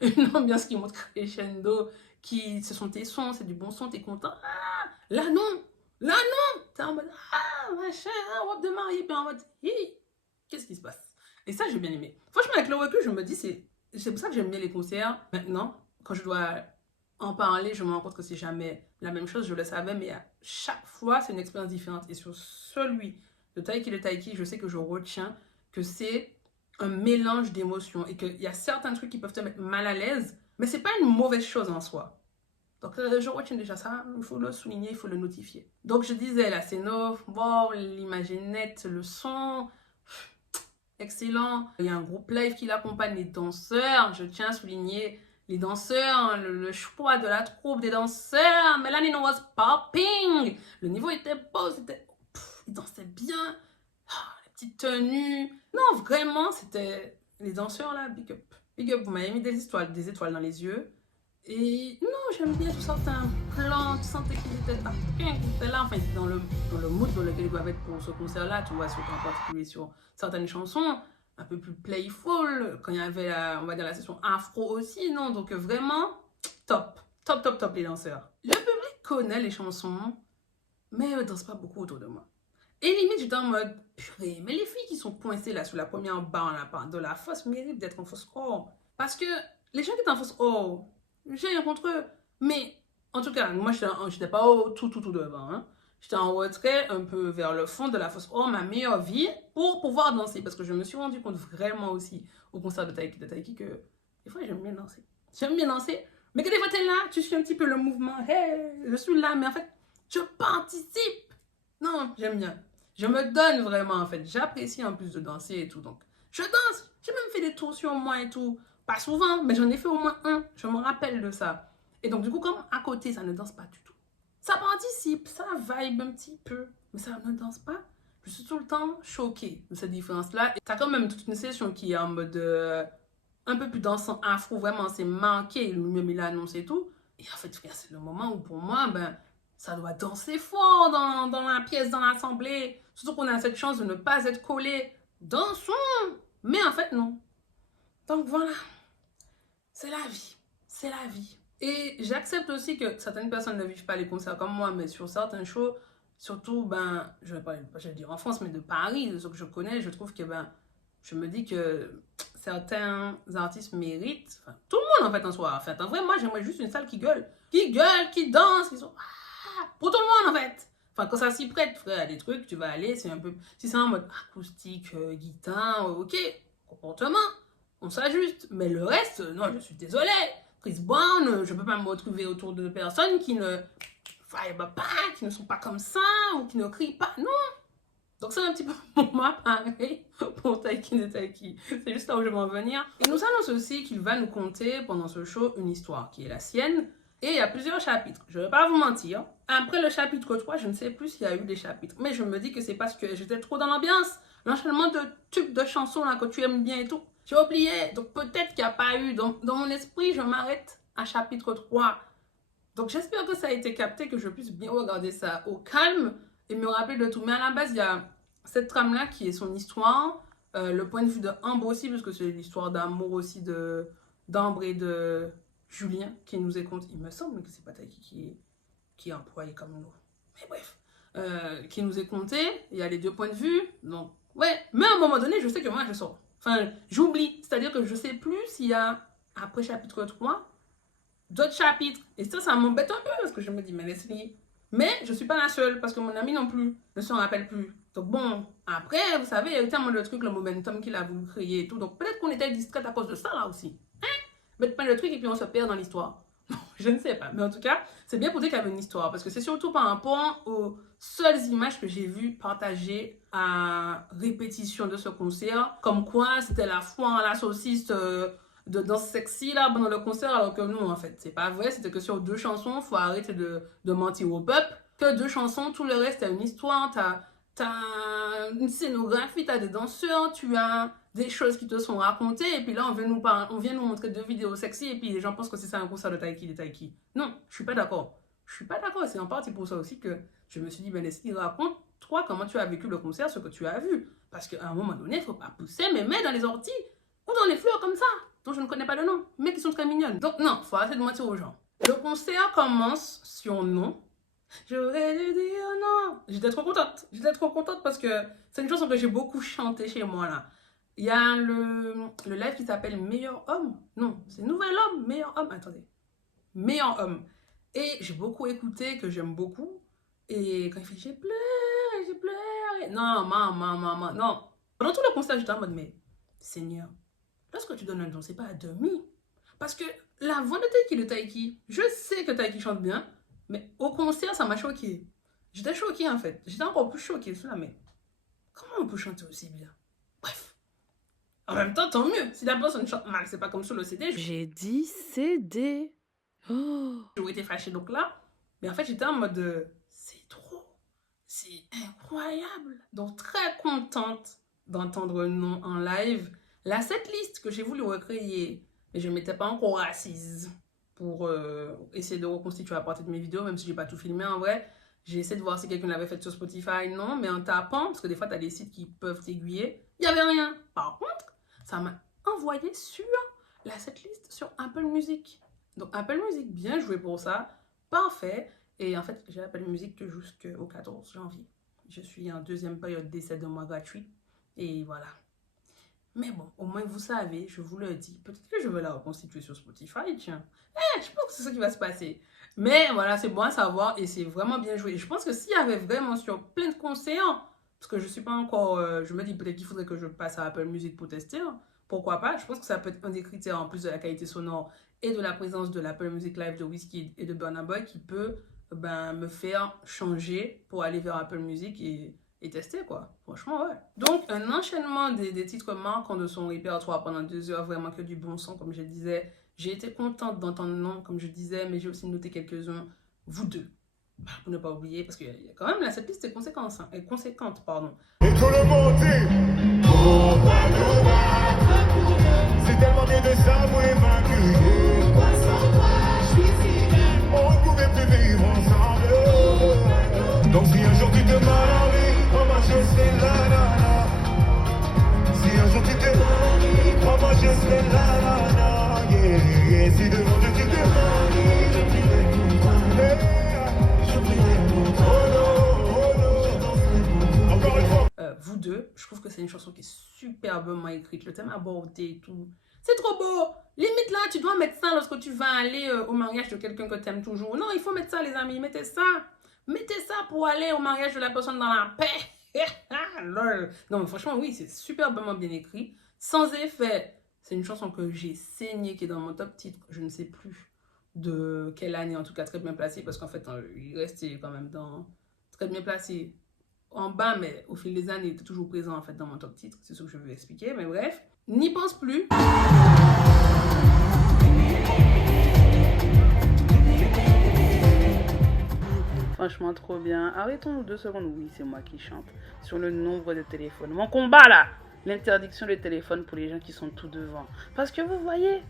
Une ambiance qui monte crescendo, ce sont tes sons, c'est du bon son, t'es content. Ah, là non, t'es en mode ah, machin, robe de mariée, puis en mode qu'est-ce qui se passe? Et ça, j'ai bien aimé. Franchement, avec le recul, je me dis, c'est pour ça que j'aime bien les concerts. Maintenant, quand je dois en parler, je me rends compte que c'est jamais la même chose, je le savais, mais à chaque fois, c'est une expérience différente. Et sur celui de Taiki le Taiki, je sais que je retiens que c'est un mélange d'émotions et qu'il y a certains trucs qui peuvent te mettre mal à l'aise, mais c'est pas une mauvaise chose en soi. Donc, je retiens déjà ça, il faut le souligner, il faut le notifier. Donc, je disais, la scéno, wow, l'imaginette, le son, excellent. Il y a un groupe live qui l'accompagne, les danseurs, je tiens à souligner les danseurs, le choix de la troupe des danseurs. Melanino was popping. Le niveau était beau, ils dansaient bien. Les petites tenues. Non, vraiment, c'était les danseurs là, big up. Big up, vous m'avez mis des étoiles dans les yeux. Et non, j'aime bien tout certains plans, tu sentais qu'ils étaient là, qu'ils étaient là, enfin, dans le mood dans lequel ils doivent être pour ce concert-là, tu vois, surtout en particulier sur certaines chansons, un peu plus playful, quand il y avait, on va dire, la session afro aussi, non, donc vraiment, top, top, top, top les danseurs. Le public connaît les chansons, mais ne danse pas beaucoup autour de moi. Et limite, j'étais en mode, purée, mais les filles qui sont coincées là sur la première barre là, de la fosse méritent d'être en fausse or. Parce que les gens qui étaient en fausse or, j'ai rien contre eux. Mais en tout cas, moi, j'étais pas tout devant. Hein. J'étais en retrait, un peu vers le fond de la fosse or, ma meilleure vie, pour pouvoir danser. Parce que je me suis rendu compte vraiment aussi au concert de Taiki que des fois, j'aime bien danser. J'aime bien danser. Mais que des fois, t'es là, tu suis un petit peu le mouvement. Hey, je suis là, mais en fait, je participe. Non, j'aime bien. Je me donne vraiment, en fait. J'apprécie en plus de danser et tout. Donc, je danse. J'ai même fait des tours sur moi et tout. Pas souvent, mais j'en ai fait au moins un. Je me rappelle de ça. Et donc, du coup, comme à côté, ça ne danse pas du tout. Ça participe, ça vibe un petit peu. Mais ça ne danse pas. Je suis tout le temps choquée de cette différence-là. Et t'as quand même toute une session qui est en mode un peu plus dansant afro. Vraiment, c'est marqué. Lui-même, il a annoncé tout. Et en fait, c'est le moment où, pour moi, ben, ça doit danser fort dans la pièce, dans l'assemblée. Surtout qu'on a cette chance de ne pas être collé. Dansons! Mais en fait, non. Donc voilà. C'est la vie. C'est la vie. Et j'accepte aussi que certaines personnes ne vivent pas les concerts comme moi, mais sur certains shows, surtout, ben, je vais dire en France, mais de Paris, de ceux que je connais, je trouve que, ben, je me dis que certains artistes méritent, enfin, tout le monde en fait en soi. En fait, en vrai, moi, j'aimerais juste une salle qui gueule, qui danse, qui sont, pour tout le monde en fait. Enfin, quand ça s'y prête, frère, à des trucs, tu vas aller, c'est un peu, si c'est en mode acoustique, guitare, ok, comportement, on s'ajuste. Mais le reste, non, je suis désolée. Chris Brown, je peux pas me retrouver autour de personnes qui ne vibe pas, qui ne sont pas comme ça, ou qui ne crient pas. Non. Donc c'est un petit peu pour moi pareil pour Taiki et Taiki. C'est juste là où je vais en venir. Il nous annonce aussi qu'il va nous conter pendant ce show une histoire qui est la sienne. Et il y a plusieurs chapitres. Je ne vais pas vous mentir. Après le chapitre 3, je ne sais plus s'il y a eu des chapitres. Mais je me dis que c'est parce que j'étais trop dans l'ambiance. L'enchaînement de tubes de chansons là, que tu aimes bien et tout. J'ai oublié. Donc peut-être qu'il n'y a pas eu. Dans mon esprit, je m'arrête à chapitre 3. Donc j'espère que ça a été capté, que je puisse bien regarder ça au calme et me rappeler de tout. Mais à la base, il y a cette trame-là qui est son histoire. Le point de vue de Ambre aussi, parce que c'est l'histoire d'amour aussi d'Ambre et de Julien qui nous est conté. Il me semble que c'est pas Taiki qui est employé comme nous. Mais bref. Qui nous est conté. Il y a les deux points de vue. Donc, ouais. Mais à un moment donné, je sais que moi, je sors. Enfin, j'oublie. C'est-à-dire que je sais plus s'il y a, après chapitre 3, d'autres chapitres. Et ça m'embête un peu parce que je me dis, mais Leslie. Mais je suis pas la seule parce que mon ami non plus ne s'en rappelle plus. Donc bon, après, vous savez, il y a eu tellement de trucs, le momentum qu'il a voulu créer et tout. Donc peut-être qu'on était discrète à cause de ça là aussi. Hein? Mettre plein de trucs et puis on se perd dans l'histoire. Je ne sais pas. Mais en tout cas, c'est bien pour dire qu'il y avait une histoire. Parce que c'est surtout par rapport aux seules images que j'ai vues partagées à répétition de ce concert. Comme quoi, c'était la foire à la saucisse de danse sexy là pendant le concert. Alors que non, en fait, c'est pas vrai. C'était que sur 2 chansons, faut arrêter de mentir au peuple. Que 2 chansons, tout le reste, t'as une histoire, t'as une scénographie, t'as des danseurs, tu as des choses qui te sont racontées, et puis là, on vient nous montrer 2 vidéos sexy, et puis les gens pensent que c'est ça un concert de Taiki. Non, je suis pas d'accord. Je suis pas d'accord, et c'est en partie pour ça aussi que je me suis dit, ben Leslie, raconte, toi, comment tu as vécu le concert, ce que tu as vu. Parce qu'à un moment donné, il faut pas pousser mes mains dans les orties, ou dans les fleurs comme ça, dont je ne connais pas le nom, mais qui sont très mignonnes. Donc non, faut arrêter de mentir aux gens. Le concert commence sur non. J'aurais dû dire non. J'étais trop contente. J'étais trop contente parce que c'est une chanson que j'ai beaucoup chantée chez moi là. Il y a le live qui s'appelle Meilleur Homme. Non, c'est Nouvel Homme, Meilleur Homme. Attendez. Meilleur Homme. Et j'ai beaucoup écouté, que j'aime beaucoup. Et quand il fait j'ai pleuré. Non, maman, non. Pendant tout le concert, j'étais en mode, mais Seigneur, lorsque tu donnes un don, c'est pas à demi. Parce que la voix de Taiki, je sais que Taiki chante bien, mais au concert, ça m'a choquée. J'étais choquée en fait. J'étais encore plus choquée sur la mais comment on peut chanter aussi bien? Bref. En même temps, tant mieux. Si la personne chante mal, c'est pas comme sur le CD. J'ai dit CD. Oh. J'aurais été fâchée donc là. Mais en fait, j'étais en mode c'est trop. C'est incroyable. Donc très contente d'entendre un nom en live. La setlist que j'ai voulu recréer, mais je ne m'étais pas encore assise pour essayer de reconstituer à partir de mes vidéos, même si je n'ai pas tout filmé en vrai. J'ai essayé de voir si quelqu'un l'avait fait sur Spotify, non, mais en tapant, parce que des fois, tu as des sites qui peuvent t'aiguiller, il n'y avait rien. Par contre, ça m'a envoyé sur la setlist sur Apple Music. Donc, Apple Music, bien joué pour ça, parfait. Et en fait, j'ai Apple Music que jusqu'au 14 janvier. Je suis en deuxième période d'essai de mois gratuit. Et voilà. Mais bon, au moins vous savez, je vous le dis. Peut-être que je vais la reconstituer sur Spotify, tiens. Je pense que c'est ça qui va se passer. Mais voilà, c'est bon à savoir et c'est vraiment bien joué. Et je pense que s'il y avait vraiment sur plein de conseils, parce que je ne suis pas encore... je me dis peut-être qu'il faudrait que je passe à Apple Music pour tester. Pourquoi pas? Je pense que ça peut être un des critères en plus de la qualité sonore et de la présence de l'Apple Music Live de Wizkid et de Burna Boy qui peut me faire changer pour aller vers Apple Music et tester quoi. Franchement, ouais. Donc, un enchaînement des titres marquants de son répertoire pendant 2 heures, vraiment que du bon son, comme je disais. J'ai été contente d'entendre le nom, comme je disais, mais j'ai aussi noté quelques-uns. Vous deux, pour ne pas oublier, parce qu'il y a quand même là, cette liste est conséquente, pardon. Et tout le monde dit, pourquoi nous battre? C'est tellement bien de s'avouer vaincu. Pourquoi sans toi, je suis fidèle? On ne pouvait plus vivre ensemble. Donc si un jour tu te maries, crois-moi je serai là, là, là. Si un jour tu te maries, crois-moi je serai là, là, là. Yeah, yeah. Si devant Dieu tu te maries, je prierai pour toi. Je prierai pour toi. Oh non, oh non, je danserai pour toi. Encore une fois. Vous deux, je trouve que c'est une chanson qui est superbement écrite. Le thème abordé et tout. C'est trop beau. Limite là, tu dois mettre ça lorsque tu vas aller au mariage de quelqu'un que tu aimes toujours. Non, il faut mettre ça les amis, mettez ça. Mettez ça pour aller au mariage de la personne dans la paix. Non, mais franchement, oui, c'est superbement bien écrit. Sans effet. C'est une chanson que j'ai saignée, qui est dans mon top titre. Je ne sais plus de quelle année, en tout cas très bien placée, parce qu'en fait, il restait quand même dans très bien placé en bas, mais au fil des années, il était toujours présent en fait dans mon top titre. C'est ce que je veux expliquer, mais bref. N'y pense plus. Franchement, trop bien. Arrêtons-nous 2 secondes. Oui, c'est moi qui chante. Sur le nombre de téléphones. Mon combat là. L'interdiction des téléphones pour les gens qui sont tout devant. Parce que vous voyez,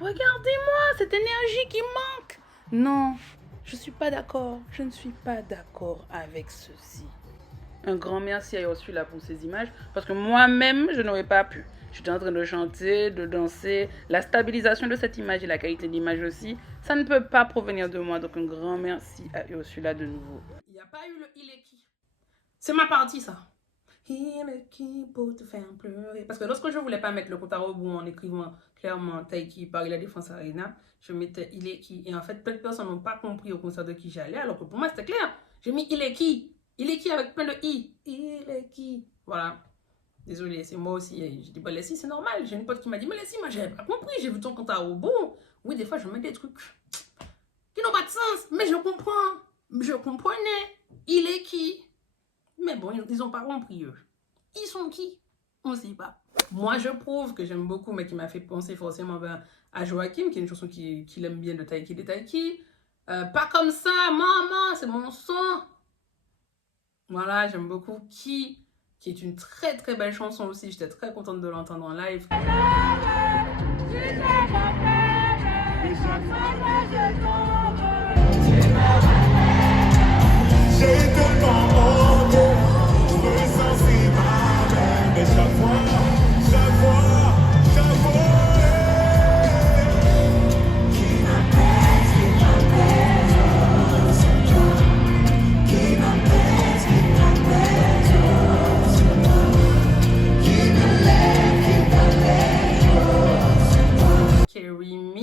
regardez-moi, cette énergie qui manque. Non, je ne suis pas d'accord. Je ne suis pas d'accord avec ceci. Un grand merci à Ursula pour ces images. Parce que moi-même, je n'aurais pas pu. J'étais en train de chanter, de danser. La stabilisation de cette image et la qualité de l'image aussi, ça ne peut pas provenir de moi. Donc un grand merci à Ursula de nouveau. Il n'y a pas eu le il est qui. C'est ma partie ça. Il est qui pour te faire pleurer. Parce que lorsque je ne voulais pas mettre le compte à rebours en écrivant clairement Taiki Paris La Défense Arena, je mettais il est qui. Et en fait, plein de personnes n'ont pas compris au concert de qui j'allais, alors que pour moi c'était clair. J'ai mis il est qui. Il est qui avec plein de i. Il est qui. Voilà. Désolée, c'est moi aussi. J'ai dit, bah, Leslie, c'est normal. J'ai une pote qui m'a dit, mais Leslie, moi, j'avais pas compris. J'ai vu ton compte à rebours. Oui, des fois, je mets des trucs qui n'ont pas de sens. Mais je comprends. Je comprenais. Il est qui. Mais bon, ils n'ont pas compris, eux. Ils sont qui? On ne sait pas. Moi, je prouve que j'aime beaucoup, mais qui m'a fait penser forcément à Joachim, qui est une chanson qu'il aime bien de Taiki des Taiki. Pas comme ça, maman, c'est mon son. Voilà, j'aime beaucoup qui est une très très belle chanson aussi. J'étais très contente de l'entendre en live. J'ai tellement honte, je me sens si mal, mais chaque fois, qui m'appelle, c'est toi. Qui m'appelle, c'est toi. Qui me lève, c'est toi. Carry me.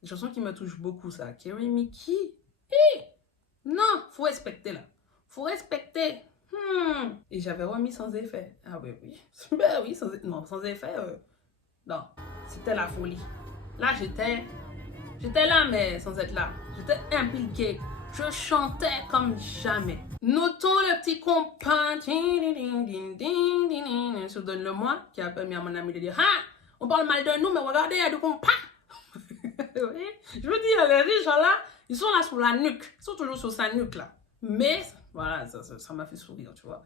Une chanson qui me touche beaucoup, ça. Carry Me qui? faut respecter là. Faut respecter. Et j'avais remis sans effet. Ah oui, oui. Ben oui, sans effet. Non, c'était la folie. Là, j'étais là, mais sans être là. J'étais impliquée. Je chantais comme jamais. Notons le petit compas. Se donne le moi qui a permis à mon ami de dire ah, on parle mal de nous, mais regardez, il y a du compas. Oui. Je veux dire, les gens là, ils sont là sur la nuque. Ils sont toujours sur sa nuque là. Mais voilà, ça m'a fait sourire, tu vois.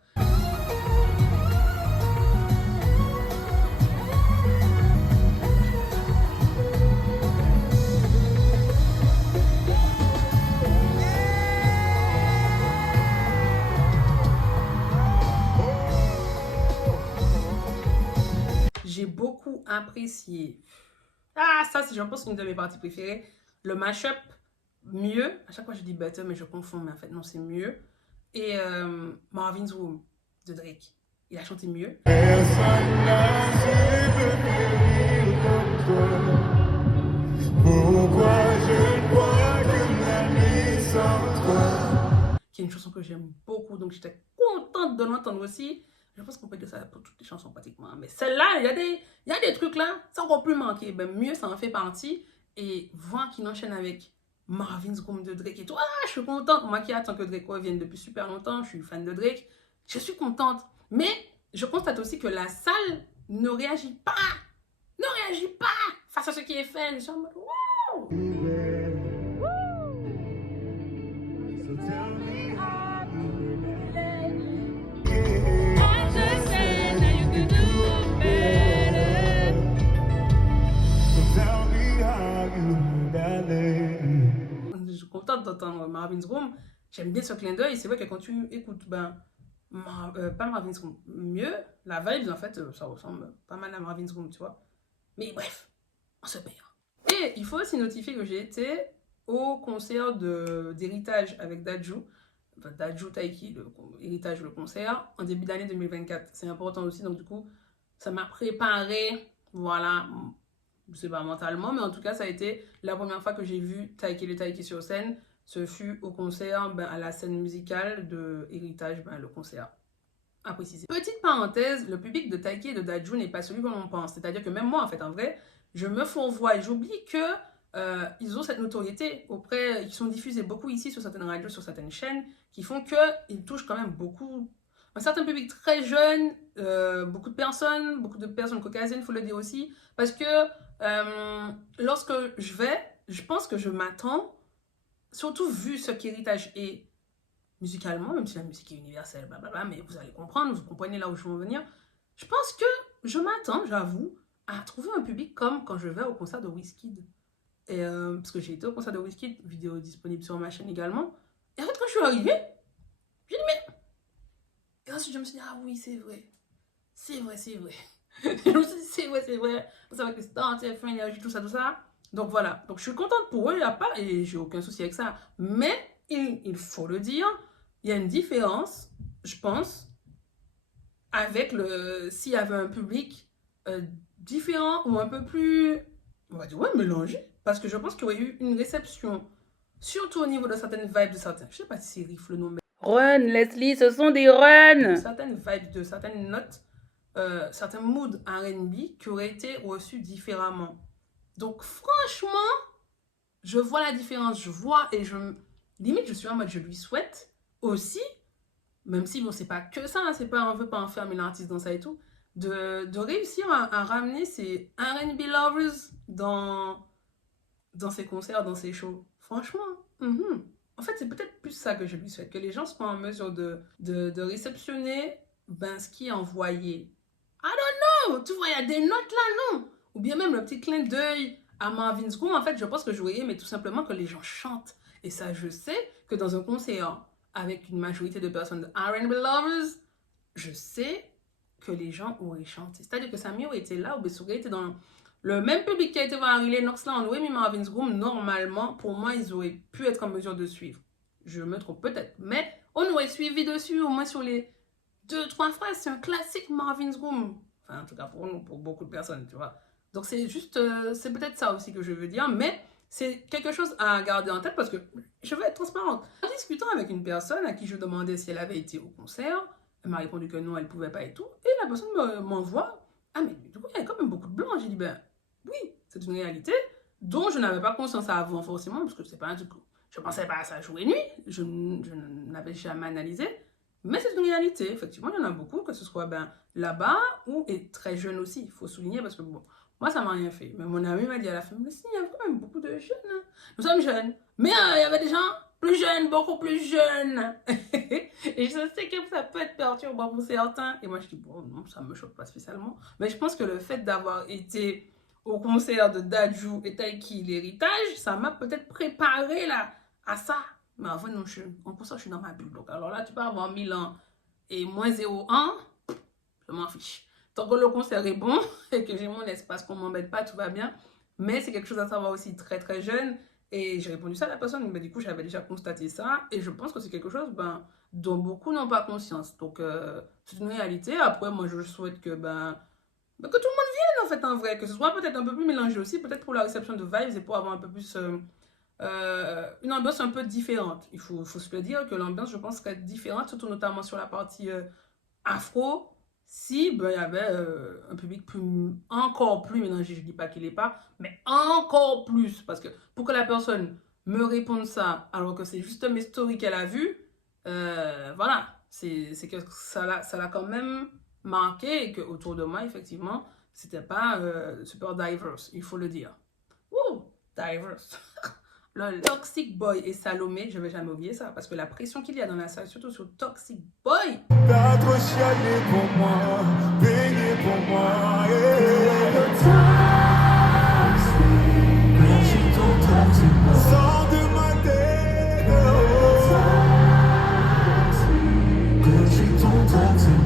J'ai beaucoup apprécié. Ah, ça, c'est, je pense, une de mes parties préférées. Le mashup, mieux. À chaque fois, je dis better, mais je confonds. Mais en fait, non, c'est mieux. Et Marvin's Room de Drake. Il a chanté mieux. Personne n'a su te guérir comme toi. Pourquoi je ne vois que la nuit sans toi? Qui est une chanson que j'aime beaucoup. Donc, j'étais contente de l'entendre aussi. Je pense qu'on peut dire ça pour toutes les chansons pratiquement. Mais celle-là, il y a des trucs là, c'est encore plus manqué. Ben, mieux, ça en fait partie. Et voir qu'il enchaîne avec Marvin's Room de Drake et tout. Ah, je suis contente. Moi qui attends que Drake revienne depuis super longtemps, je suis fan de Drake. Je suis contente. Mais je constate aussi que la salle ne réagit pas. Ne réagit pas face à ce qui est fait. Je suis en mode wow. So tell me how Je suis contente d'entendre Marvin's Room. J'aime bien ce clin d'œil. C'est vrai que quand tu écoutes, pas Marvin's Room, mieux, la vibe, en fait, ça ressemble pas mal à Marvin's Room, tu vois. Mais bref, on se perd. Et il faut aussi notifier que j'ai été au concert d'Héritage avec Dadju. Enfin, Dadju Taiki, Héritage, le concert, en début d'année 2024. C'est important aussi, donc du coup, ça m'a préparé, voilà, je sais pas mentalement, mais en tout cas, ça a été la première fois que j'ai vu Taiki le Taiki sur scène. Ce fut au concert, à la scène musicale de Héritage, le concert. À préciser. Petite parenthèse, le public de Taiki et de Dadju n'est pas celui que l'on pense. C'est-à-dire que même moi, en fait, en vrai, je me fourvoie et j'oublie que ils ont cette notoriété auprès, qui sont diffusés beaucoup ici sur certaines radios, sur certaines chaînes, qui font qu'ils touchent quand même beaucoup, un certain public très jeune, beaucoup de personnes caucasiennes, il faut le dire aussi, parce que lorsque je pense que je m'attends, surtout vu ce qu'Héritage est musicalement, même si la musique est universelle, blablabla, mais vous allez comprendre, vous comprenez là où je veux en venir, je pense que je m'attends, j'avoue, à trouver un public comme quand je vais au concert de Wizkid. Et parce que j'ai été au concert de Wizkid, vidéo disponible sur ma chaîne également. Et en fait, quand je suis arrivée, j'ai dit, mais. Et ensuite, je me suis dit, ah oui, c'est vrai. C'est vrai, c'est vrai. Je me suis dit, c'est vrai, c'est vrai. Ça va que c'est dans TF1, énergie, tout ça. Donc voilà. Donc je suis contente pour eux, il n'y a pas, et j'ai aucun souci avec ça. Mais il faut le dire, il y a une différence, je pense, avec s'il y avait un public différent ou un peu plus, on va dire, ouais, mélangé. Parce que je pense qu'il y aurait eu une réception, surtout au niveau de certaines vibes de certains. Je sais pas si c'est Riff le nom, mais. Run, Leslie, ce sont des runs. Certaines vibes, de certaines notes, certains moods R&B qui auraient été reçus différemment. Donc, franchement, je vois la différence. Je vois et limite, je suis en mode, je lui souhaite aussi, même si, bon, c'est pas que ça, hein, c'est pas, on veut pas enfermer l'artiste dans ça et tout, de réussir à ramener ces R&B lovers dans ses concerts, dans ses shows. Franchement, en fait, c'est peut-être plus ça que je lui souhaite, que les gens soient en mesure de réceptionner ce qui est envoyé. I don't know, tu vois, il y a des notes là, non? Ou bien même le petit clin d'œil à Marvin's Room, en fait, je pense que j'aurais aimé tout simplement que les gens chantent. Et ça, je sais que dans un concert avec une majorité de personnes de R&B lovers, je sais que les gens auraient chanté. C'est-à-dire que Samy aurait été là, ou bien aurait été dans le même public qui a été voir Harry Lennox là, on aurait mis Marvin's Room, normalement, pour moi, ils auraient pu être en mesure de suivre. Je me trompe peut-être, mais on aurait suivi dessus, au moins sur les 2-3 phrases. C'est un classique Marvin's Room. Enfin, en tout cas, pour nous, pour beaucoup de personnes, tu vois. Donc, c'est juste, c'est peut-être ça aussi que je veux dire, mais c'est quelque chose à garder en tête parce que je veux être transparente. En discutant avec une personne à qui je demandais si elle avait été au concert, elle m'a répondu que non, elle ne pouvait pas et tout. Et la personne m'envoie, ah mais du coup, il y a quand même beaucoup de blancs. J'ai dit, ben oui, c'est une réalité dont je n'avais pas conscience avant forcément, parce que c'est pas un truc, je ne pensais pas à ça jour et nuit, je n'avais jamais analysé. Mais c'est une réalité, effectivement, il y en a beaucoup, que ce soit là-bas ou et très jeunes aussi, il faut souligner, parce que bon, moi ça m'a rien fait. Mais mon ami m'a dit à la fin, mais si, il y a quand même beaucoup de jeunes. Hein. Nous sommes jeunes, mais il y avait des gens plus jeunes, beaucoup plus jeunes. Et je sais que ça peut être perturbant pour certains. Et moi je dis, bon, non, ça ne me choque pas spécialement. Mais je pense que le fait d'avoir été au concert de Dadju et Taiki, l'héritage, ça m'a peut-être préparé là, à ça. Mais en vrai, non, en concert, je suis dans ma bulle. Donc, alors là, tu peux avoir 1000 ans et moins 0,1, je m'en fiche. Tant que le concert est bon et que j'ai mon espace, qu'on ne m'embête pas, tout va bien. Mais c'est quelque chose à savoir aussi très très jeune. Et j'ai répondu ça à la personne. Mais du coup, j'avais déjà constaté ça. Et je pense que c'est quelque chose dont beaucoup n'ont pas conscience. Donc, c'est une réalité. Après, moi, je souhaite que, que tout le monde vienne, en fait, en vrai. Que ce soit peut-être un peu plus mélangé aussi. Peut-être pour la réception de vibes et pour avoir un peu plus... une ambiance un peu différente. Il faut se le dire que l'ambiance, je pense, serait différente, surtout notamment sur la partie afro, si il y avait un public encore plus mélangé. Je ne dis pas qu'il n'est pas, mais encore plus. Parce que pour que la personne me réponde ça, alors que c'est juste mes stories qu'elle a vues, voilà, c'est que ça l'a quand même marqué et qu'autour de moi, effectivement, c'était pas super diverse, il faut le dire. Wouh, diverse. Le Toxic Boy et Salomé, je ne vais jamais oublier ça, parce que la pression qu'il y a dans la salle, surtout sur Toxic Boy. T'as trop chialé pour moi, payé pour moi, Sors de ma tête,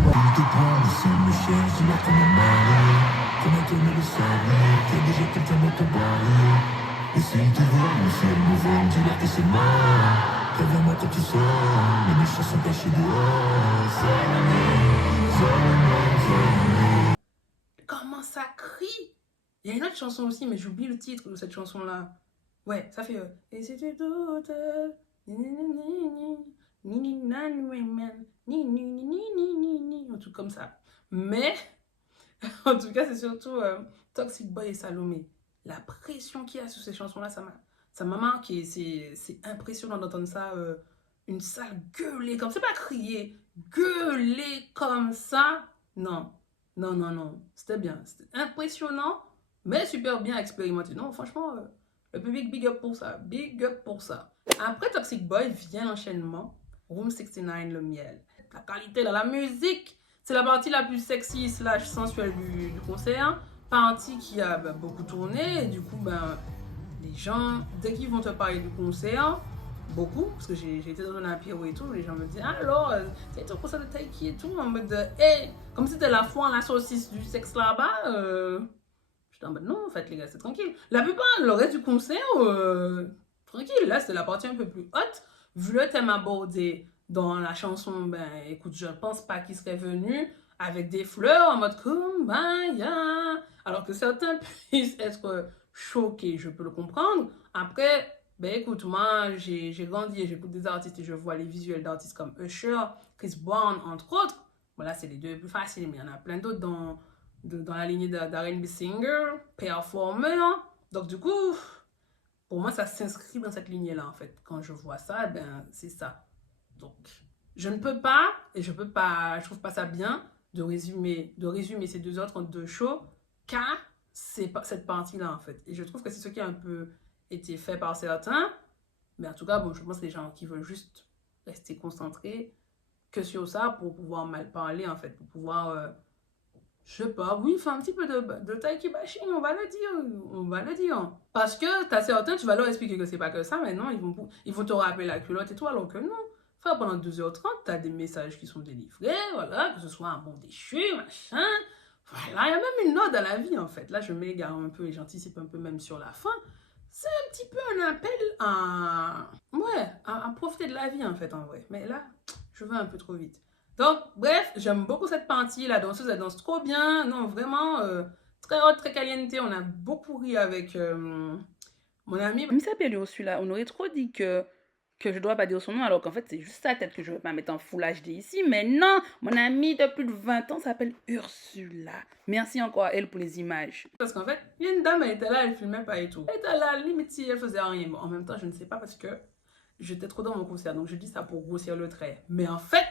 Il te prend le seul, me cherche, il a comme un mari. Comment tourner le sable, qu'il y a déjà quelqu'un dans ton baril. Et si tu vois mon ciel mouvant, dis-leur que c'est mort. Préviens-moi quand tu sors, mais les chansons cachées dehors. Comment ça crie? Il y a une autre chanson aussi, mais j'oublie le titre de cette chanson-là. Ouais, ça fait et si tu doutes, un truc comme ça. Mais, en tout cas, c'est surtout Toxic Boy et Salomé. La pression qu'il y a sur ces chansons-là, ça m'a marqué. C'est impressionnant d'entendre ça. Une salle gueuler comme... C'est pas crier. Gueuler comme ça. Non. Non, non, non. C'était bien. C'était impressionnant, mais super bien expérimenté. Non, franchement, le public, big up pour ça. Big up pour ça. Après Toxic Boy vient l'enchaînement. Room 69, le miel. La qualité dans la musique. C'est la partie la plus sexy / sensuelle du concert. Partie qui a beaucoup tourné. Et du coup, les gens, dès qu'ils vont te parler du concert, beaucoup, parce que j'ai été dans un apéro et tout, les gens me disent alors, c'est au concert de Taiki et tout, en mode hey, comme si c'était la foire à la saucisse du sexe là-bas. J'étais en mode non, en fait, les gars, c'est tranquille. La plupart, le reste du concert, tranquille. Là, c'est la partie un peu plus haute. Vu le thème abordé dans la chanson, écoute, je pense pas qu'il serait venu avec des fleurs en mode kumbaya. Alors que certains puissent être choqués, je peux le comprendre. Après, écoute, moi, j'ai grandi et j'écoute des artistes et je vois les visuels d'artistes comme Usher, Chris Brown, entre autres. Voilà, c'est les deux les plus faciles, mais il y en a plein d'autres dans la lignée d'R&B singer, performer. Donc, du coup, pour moi, ça s'inscrit dans cette lignée-là, en fait. Quand je vois ça, c'est ça. Donc, je ne peux pas, et je trouve pas ça bien de résumer ces deux autres en deux shows, car c'est cette partie-là, en fait. Et je trouve que c'est ce qui a un peu été fait par certains, mais en tout cas, je pense que les gens qui veulent juste rester concentrés que sur ça pour pouvoir mal parler, en fait, pour pouvoir, je sais pas, oui, faire un petit peu de Taiki bashing, on va le dire. Parce que t'as certains, tu vas leur expliquer que c'est pas que ça, mais non, ils vont te rappeler la culotte et tout, alors que non. Enfin, pendant 2h30, t'as des messages qui sont délivrés, voilà, que ce soit un bon déchu, machin. Voilà, il y a même une ode à la vie, en fait. Là, je m'égare un peu et j'anticipe un peu même sur la fin. C'est un petit peu un appel à profiter de la vie, en fait, en vrai. Mais là, je vais un peu trop vite. Donc, bref, j'aime beaucoup cette partie. La danseuse, elle danse trop bien. Non, vraiment, très hot, très caliente. On a beaucoup ri avec Mon ami, Il s'appelle Ursula. On aurait trop dit que je dois pas dire son nom, alors qu'en fait, c'est juste sa tête que je veux pas mettre en Full HD ici. Mais non, mon amie de plus de 20 ans s'appelle Ursula. Merci encore à elle pour les images. parce qu'en fait, il y a une dame, elle était là, elle filmait pas et tout. Elle était là, limite si elle faisait rien. Bon, en même temps, je ne sais pas parce que j'étais trop dans mon concert, donc je dis ça pour grossir le trait. Mais en fait,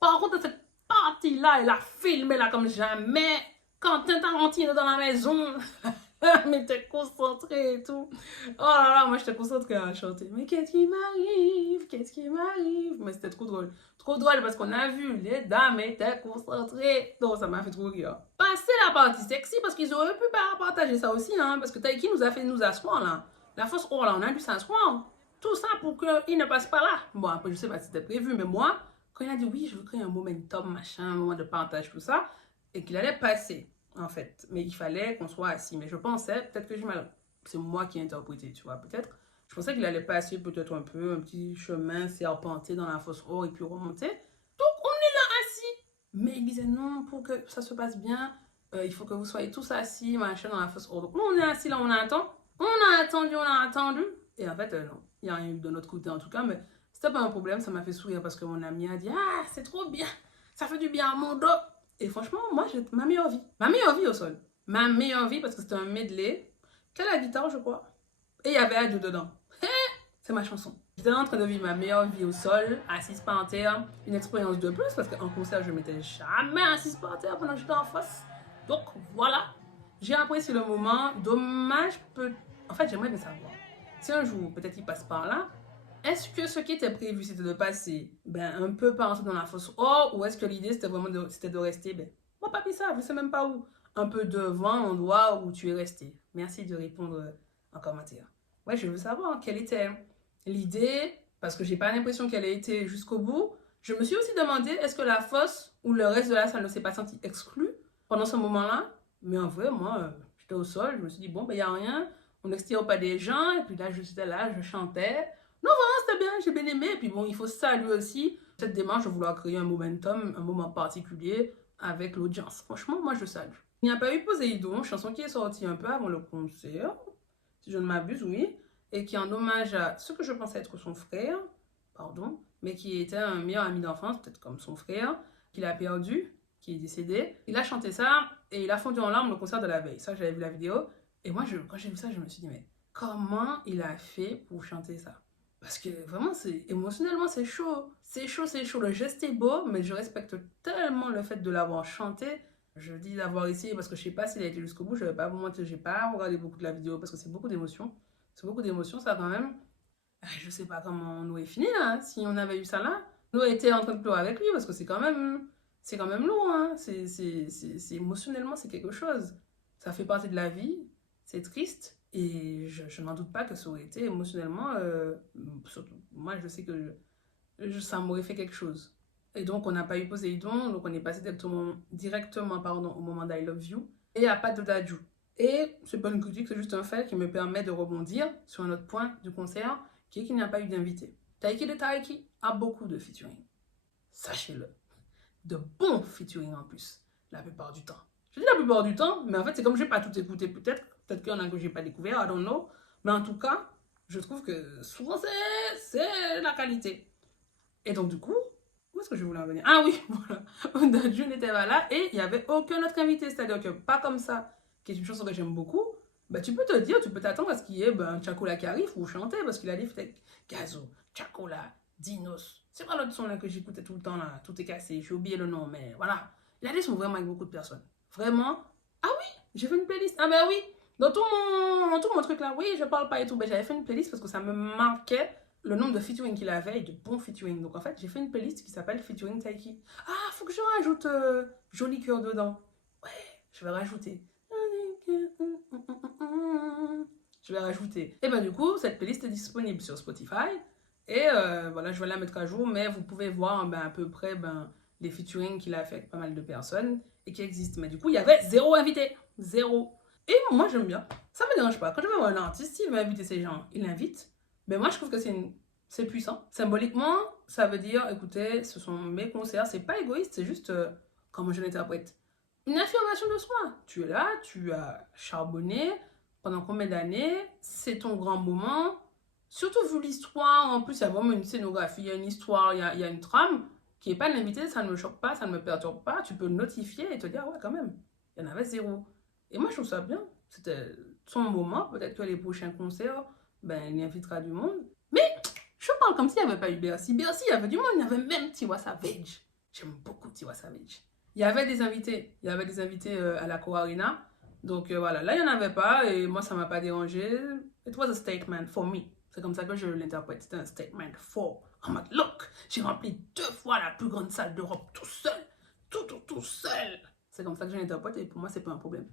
par contre, cette partie-là, elle a filmé là comme jamais. Quentin Tarantino dans la maison. Mais t'es concentré et tout. Oh là là, moi j'étais concentrée à chanter. Mais qu'est-ce qui m'arrive? Qu'est-ce qui m'arrive? Mais c'était trop drôle. Trop drôle parce qu'on a vu les dames étaient concentrées. Donc ça m'a fait trop rire. Passer la partie sexy parce qu'ils auraient pu partager ça aussi. Hein, parce que Taiki nous a fait nous asseoir là. La fausse oh là, on a dû s'asseoir. Tout ça pour qu'il ne passe pas là. Bon, après je sais pas si c'était prévu, mais moi, quand il a dit oui, je veux créer un momentum, machin, un moment de partage, tout ça, et qu'il allait passer. En fait, mais il fallait qu'on soit assis. Mais je pensais, peut-être que j'ai mal. C'est moi qui ai interprété, tu vois, peut-être. Je pensais qu'il allait passer peut-être un peu, un petit chemin serpenté dans la fosse or et puis remonter. Donc, on est là assis. Mais il disait non, pour que ça se passe bien, il faut que vous soyez tous assis, machin, dans la fosse or. Donc, nous, on est assis là, on attend. On a attendu. Et en fait, non, il n'y a rien eu de notre côté en tout cas, mais c'était pas un problème. Ça m'a fait sourire parce que mon ami a dit ah, c'est trop bien, ça fait du bien à mon dos. Et franchement, moi, j'ai ma meilleure vie. Ma meilleure vie au sol. Ma meilleure vie parce que c'était un medley. Qu'il y a la guitare, je crois. Et il y avait Adjo dedans. C'est ma chanson. J'étais en train de vivre ma meilleure vie au sol, assise par terre. Une expérience de plus parce qu'en concert, je ne m'étais jamais assise par terre pendant que j'étais en face. Donc, voilà. J'ai apprécié le moment. Dommage, en fait, j'aimerais bien savoir. Si un jour, peut-être il passe par là, est-ce que ce qui était prévu, c'était de passer un peu par entrer dans la fosse or, ou est-ce que l'idée, c'était vraiment de rester, moi, pas ça, je sais même pas où, un peu devant l'endroit où tu es resté. Merci de répondre en commentaire. Ouais, je veux savoir quelle était l'idée, parce que j'ai pas l'impression qu'elle ait été jusqu'au bout. Je me suis aussi demandé, est-ce que la fosse ou le reste de la salle ne s'est pas senti exclu pendant ce moment-là? Mais en vrai, moi, j'étais au sol, je me suis dit, bon, il n'y a rien, on n'extérieur pas des gens, et puis là, j'étais là, je chantais. Non, vraiment, c'était bien, j'ai bien aimé. Et puis bon, il faut saluer aussi cette démarche de vouloir créer un momentum, un moment particulier avec l'audience. Franchement, moi, je salue. Il n'y a pas eu Poséidon, chanson qui est sortie un peu avant le concert, si je ne m'abuse, oui, et qui est en hommage à ce que je pensais être son frère, pardon, mais qui était un meilleur ami d'enfance, peut-être comme son frère, qu'il a perdu, qui est décédé. Il a chanté ça et il a fondu en larmes le concert de la veille. Ça, j'avais vu la vidéo. Et moi, quand j'ai vu ça, je me suis dit, mais comment il a fait pour chanter ça? Parce que vraiment, émotionnellement, c'est chaud. C'est chaud. Le geste est beau, mais je respecte tellement le fait de l'avoir chanté. Je dis d'avoir essayé parce que je sais pas s'il a été jusqu'au bout. Je vais pas vous mentir, j'ai pas regardé beaucoup de la vidéo parce que c'est beaucoup d'émotions. C'est beaucoup d'émotions, ça quand même. Je sais pas comment on aurait fini là, si on avait eu ça là. Nous aurait été en train de pleurer avec lui parce que c'est quand même lourd. Hein. Émotionnellement, c'est quelque chose. Ça fait partie de la vie. C'est triste. Et je n'en doute pas que ça aurait été émotionnellement, surtout, moi je sais que ça m'aurait fait quelque chose. Et donc on n'a pas eu Poséidon, donc on est passé directement au moment d'I Love You, et il n'y a pas de Dadju. Et c'est pas une critique, c'est juste un fait qui me permet de rebondir sur un autre point du concert, qui est qu'il n'y a pas eu d'invité. Taiki de Taiki a beaucoup de featuring. Sachez-le. De bons featuring en plus, la plupart du temps. Je dis la plupart du temps, mais en fait c'est comme je n'ai pas tout écouté peut-être qu'il y en a que je n'ai pas découvert, I don't know. Mais en tout cas, je trouve que souvent c'est la qualité. Et donc du coup, où est-ce que je voulais en venir? Ah oui, voilà. Dadju n'était pas là et il n'y avait aucun autre invité. C'est-à-dire que pas comme ça, qui est une chanson que j'aime beaucoup, tu peux t'attendre à ce qu'il y ait Chacola qui arrive ou chanter parce qu'il a dit Gazo, Chacola, Dinos. C'est pas l'autre son là que j'écoutais tout le temps là, tout est cassé, j'ai oublié le nom, mais voilà. Il a des sons vraiment avec beaucoup de personnes. Vraiment. Ah oui, j'ai fait une playlist. Ah ben oui, dans tout mon truc là, oui, je parle pas et tout, j'avais fait une playlist parce que ça me marquait le nombre de featuring qu'il avait et de bons featuring. Donc en fait, j'ai fait une playlist qui s'appelle Featuring Taiki. Ah, faut que je rajoute Joli Cœur dedans. Ouais, je vais rajouter. Et du coup, cette playlist est disponible sur Spotify. Et voilà, je vais la mettre à jour, mais vous pouvez voir à peu près les featuring qu'il a fait avec pas mal de personnes et qui existent. Mais du coup, il y avait 0 invité. 0. Et moi, j'aime bien. Ça me dérange pas. Quand je vais voir un artiste, s'il veut inviter ces gens, il invite. Mais moi, je trouve que c'est puissant. Symboliquement, ça veut dire, écoutez, ce sont mes concerts. C'est pas égoïste, c'est juste, comment je l'interprète, une affirmation de soi. Tu es là, tu as charbonné, pendant combien d'années, c'est ton grand moment. Surtout vu l'histoire, en plus, il y a vraiment une scénographie, il y a une histoire, il y a une trame qui n'est pas l'invité, ça ne me choque pas, ça ne me perturbe pas. Tu peux le notifier et te dire, ouais, quand même, il y en avait 0. Et moi, je trouve ça bien. C'était son moment. Peut-être que les prochains concerts, ben, il invitera du monde. Mais je parle comme s'il n'y avait pas eu Bercy. Bercy, il y avait du monde, il y avait même Tiwa Savage. J'aime beaucoup Tiwa Savage. Il y avait des invités. Il y avait des invités à la Co Arena. Donc voilà, là, il n'y en avait pas et moi, ça ne m'a pas dérangé. It was a statement for me. C'est comme ça que je l'interprète. C'était un statement for. En mode, look, j'ai rempli 2 fois la plus grande salle d'Europe tout seul. Tout seul. C'est comme ça que je l'interprète et pour moi, c'est pas un problème.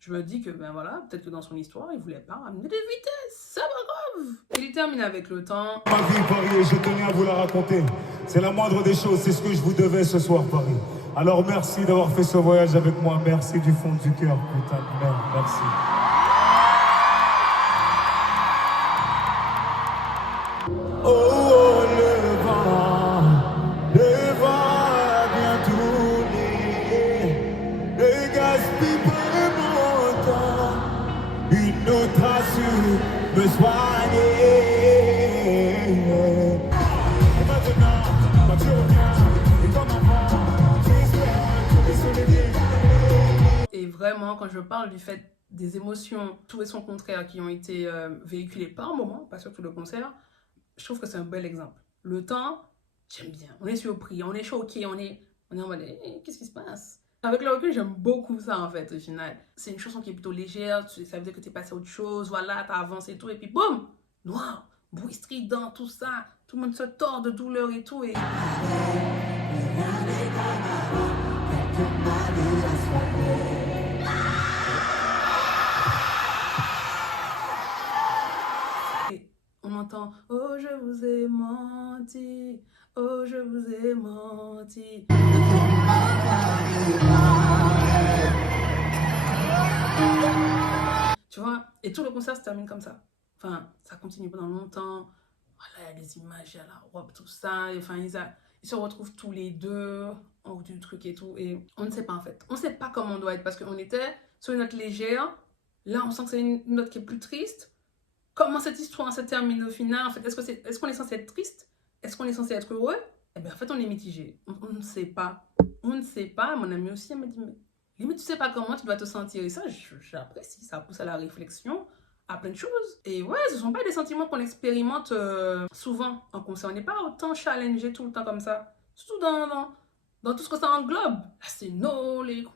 Je me dis que, ben voilà, peut-être que dans son histoire, il voulait pas ramener de vitesse. C'est pas grave. Et il termine avec le temps. Ma vie, Paris, et je tenais à vous la raconter. C'est la moindre des choses, c'est ce que je vous devais ce soir, Paris. Alors merci d'avoir fait ce voyage avec moi. Merci du fond du cœur, putain de merde. Merci. Oh, le vent vient tourner. Le gaspille mon temps. Une autre a su me soigner. Et maintenant, quand tu reviens, et comme avant, tu espères que les souvenirs. Et vraiment, quand je parle du fait des émotions, tout et son contraire, qui ont été véhiculées par moment, pas sur tout le concert, je trouve que c'est un bel exemple. Le temps, j'aime bien. On est surpris, on est choqué, on est en mode, qu'est-ce qui se passe? Avec le recul, j'aime beaucoup ça en fait, au final. C'est une chanson qui est plutôt légère, ça veut dire que t'es passé à autre chose, voilà, t'as avancé et tout, et puis boum, noir, bruit strident, tout ça, tout le monde se tord de douleur et tout, et... On entend « Oh, je vous ai menti, oh, je vous ai menti ». Tu vois, et tout le concert se termine comme ça. Enfin, ça continue pendant longtemps. Voilà, il y a des images, il y a la robe, tout ça. Et, enfin, ils se retrouvent tous les deux en haut du truc et tout. Et on ne sait pas en fait. On ne sait pas comment on doit être parce qu'on était sur une note légère. Là, on sent que c'est une note qui est plus triste. Comment cette histoire se termine au final? En fait, est-ce qu'on est censé être triste? Est-ce qu'on est censé être heureux? Eh bien, en fait, on est mitigé. On ne sait pas. On ne sait pas. Mon amie aussi, elle me dit, mais limite, tu sais pas comment tu dois te sentir. Et ça, j'apprécie. Ça pousse à la réflexion, à plein de choses. Et ouais, ce ne sont pas des sentiments qu'on expérimente souvent en concert. On n'est pas autant challengé tout le temps comme ça. Surtout dans tout ce que ça englobe. La scéno, les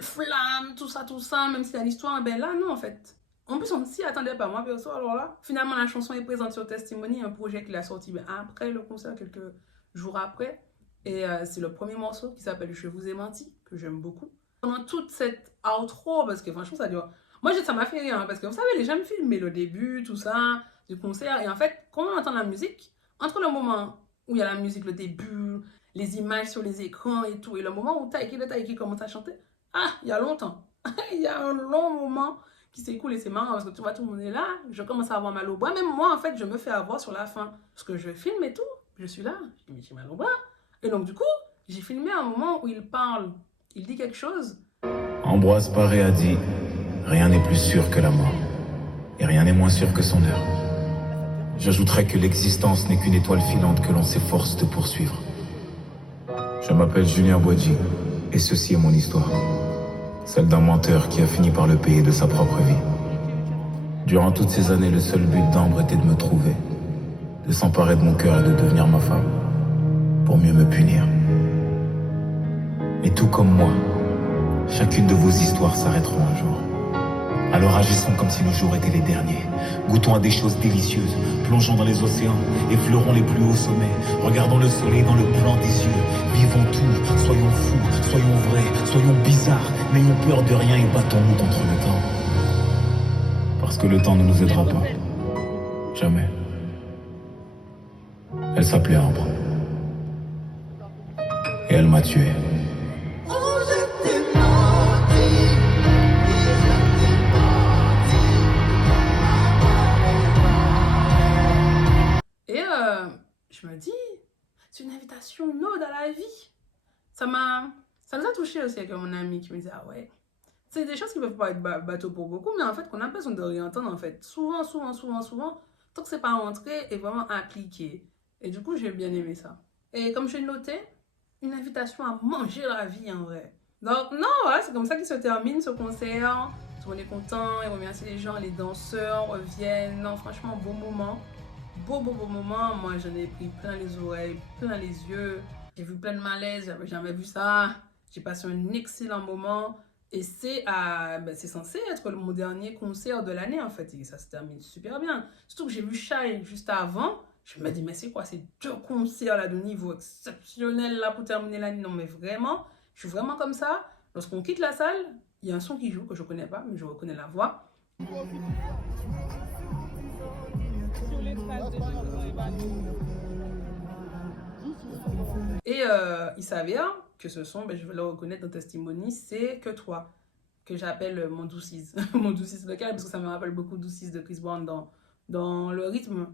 flammes, tout ça, même si il y a l'histoire, ben là, non, en fait. En plus, on ne s'y attendait pas, moi, perso. Alors là, finalement, la chanson est présente sur Testimony, un projet qu'il a sorti après le concert, quelques jours après. Et c'est le premier morceau qui s'appelle « Je vous ai menti », que j'aime beaucoup. Pendant toute cette outro, parce que franchement, ça dure... Moi, ça m'a fait rire, hein, parce que vous savez, les gens me filment le début, tout ça, du concert. Et en fait, quand on entend la musique, entre le moment où il y a la musique, le début, les images sur les écrans et tout, et le moment où Taiki commence à chanter, il y a longtemps. Il y a un long moment qui s'écoule et c'est marrant parce que tu vois, tout le monde est là, je commence à avoir mal au bras. Même moi, en fait, je me fais avoir sur la fin. Parce que je filme et tout, je suis là, je dis, mais j'ai mal au bras. Et donc, du coup, j'ai filmé un moment où il parle, il dit quelque chose. Ambroise Paré a dit « Rien n'est plus sûr que la mort, et rien n'est moins sûr que son heure. » J'ajouterais que l'existence n'est qu'une étoile filante que l'on s'efforce de poursuivre. Je m'appelle Julien Boidji, et ceci est mon histoire. Celle d'un menteur qui a fini par le payer de sa propre vie. Durant toutes ces années, le seul but d'Ambre était de me trouver, de s'emparer de mon cœur et de devenir ma femme, pour mieux me punir. Et tout comme moi, chacune de vos histoires s'arrêteront un jour. Alors agissons comme si nos jours étaient les derniers. Goûtons à des choses délicieuses, plongeons dans les océans, effleurons les plus hauts sommets, regardons le soleil dans le blanc des yeux, vivons tout, soyons fous, soyons vrais, soyons bizarres, n'ayons peur de rien et battons-nous contre le temps. Parce que le temps ne nous aidera pas. Jamais. Elle s'appelait Ambre. Et elle m'a tué. Je me dis, c'est une invitation, une ode à la vie. Ça nous a touché aussi avec mon ami qui me disait, ah ouais, C'est des choses qui peuvent paraître bateau pour beaucoup, mais en fait, qu'on a besoin de réentendre, en fait. Souvent, tant que c'est pas rentré et vraiment appliqué. Et du coup, j'ai bien aimé ça. Et comme je l'ai noté, une invitation à manger la vie, en vrai. Donc, non, voilà, c'est comme ça qu'il se termine, ce concert. Tout le monde est content, il remercie les gens, les danseurs reviennent. Non, franchement, beau moment. Beau moment. Moi, j'en ai pris plein les oreilles, plein les yeux. J'ai vu plein de malaise, j'avais jamais vu ça. J'ai passé un excellent moment. Et c'est censé être mon dernier concert de l'année, en fait. Et ça se termine super bien. Surtout que j'ai vu Shai juste avant. Je me dis, mais c'est quoi ces 2 concerts là de niveau exceptionnel là pour terminer l'année? Non, mais vraiment, je suis vraiment comme ça. Lorsqu'on quitte la salle, il y a un son qui joue que je connais pas, mais je reconnais la voix. Et il s'avère que ce son, je vais le reconnaître dans Testimony, c'est Que Toi, que j'appelle mon Doucis. Mon Doucis local, parce que ça me rappelle beaucoup Doucis de Chris Brown dans le rythme.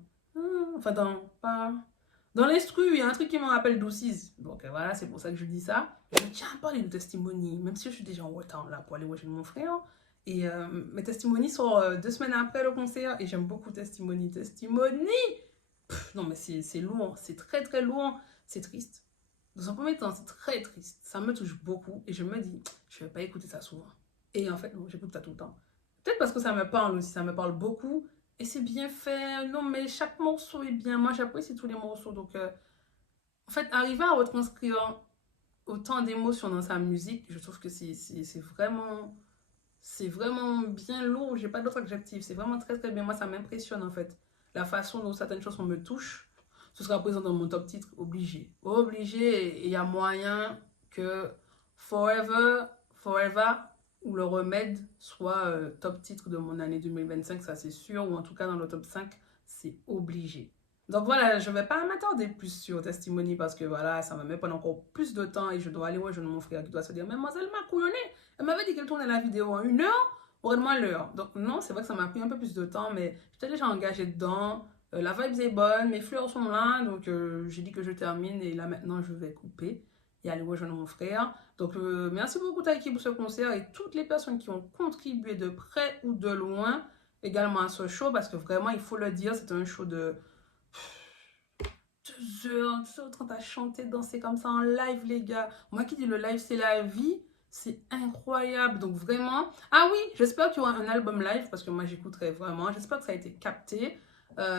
Enfin, dans l'instru, il y a un truc qui me rappelle Doucis. Donc voilà, c'est pour ça que je dis ça. Je tiens à parler de Testimony, même si je suis déjà en retard là pour aller voir chez mon frère. Et mes Testimony sont 2 semaines après le concert et j'aime beaucoup Testimony. Non mais c'est lourd, c'est très très lourd, c'est triste. Dans un premier temps, c'est très triste, ça me touche beaucoup et je me dis, je vais pas écouter ça souvent. Et en fait, non, j'écoute ça tout le temps. Peut-être parce que ça me parle aussi, ça me parle beaucoup et c'est bien fait. Non mais chaque morceau est bien, moi j'apprécie tous les morceaux. Donc en fait, arriver à retranscrire autant d'émotions dans sa musique, je trouve que c'est vraiment bien lourd, j'ai pas d'autre adjectif, c'est vraiment très très bien, moi ça m'impressionne en fait. La façon dont certaines chansons me touchent, ce sera présent dans mon top titre, obligé. Et il y a moyen que Forever ou Le Remède soit top titre de mon année 2025, ça c'est sûr, ou en tout cas dans le top 5, c'est obligé. Donc voilà, je vais pas m'attarder plus sur Testimony parce que voilà, ça va me prendre encore plus de temps et je dois aller rejoindre mon frère qui doit se dire, mais mademoiselle m'a couillonné, elle m'avait dit qu'elle tournait la vidéo en 1 heure, aurait-moi l'heure. Donc non, c'est vrai que ça m'a pris un peu plus de temps, mais j'étais déjà engagée dedans. La vibe est bonne, mes fleurs sont là, donc j'ai dit que je termine et là maintenant je vais couper et aller rejoindre mon frère. Donc merci beaucoup Taiki pour ce concert et toutes les personnes qui ont contribué de près ou de loin également à ce show parce que vraiment il faut le dire, c'est un show de 2h30 à chanter, danser comme ça en live les gars. Moi qui dis le live c'est la vie. C'est incroyable, donc vraiment... Ah oui, j'espère qu'il y aura un album live, parce que moi j'écouterai vraiment. J'espère que ça a été capté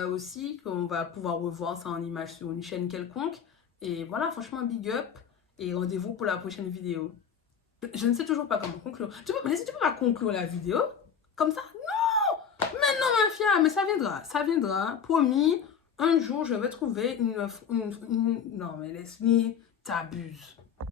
aussi, qu'on va pouvoir revoir ça en image sur une chaîne quelconque. Et voilà, franchement, big up, et rendez-vous pour la prochaine vidéo. Je ne sais toujours pas comment conclure. Tu peux pas conclure la vidéo comme ça? Non! Mais non, ma fille, mais ça viendra, promis. Un jour, je vais trouver une... Non, mais laisse-moi, t'abuses.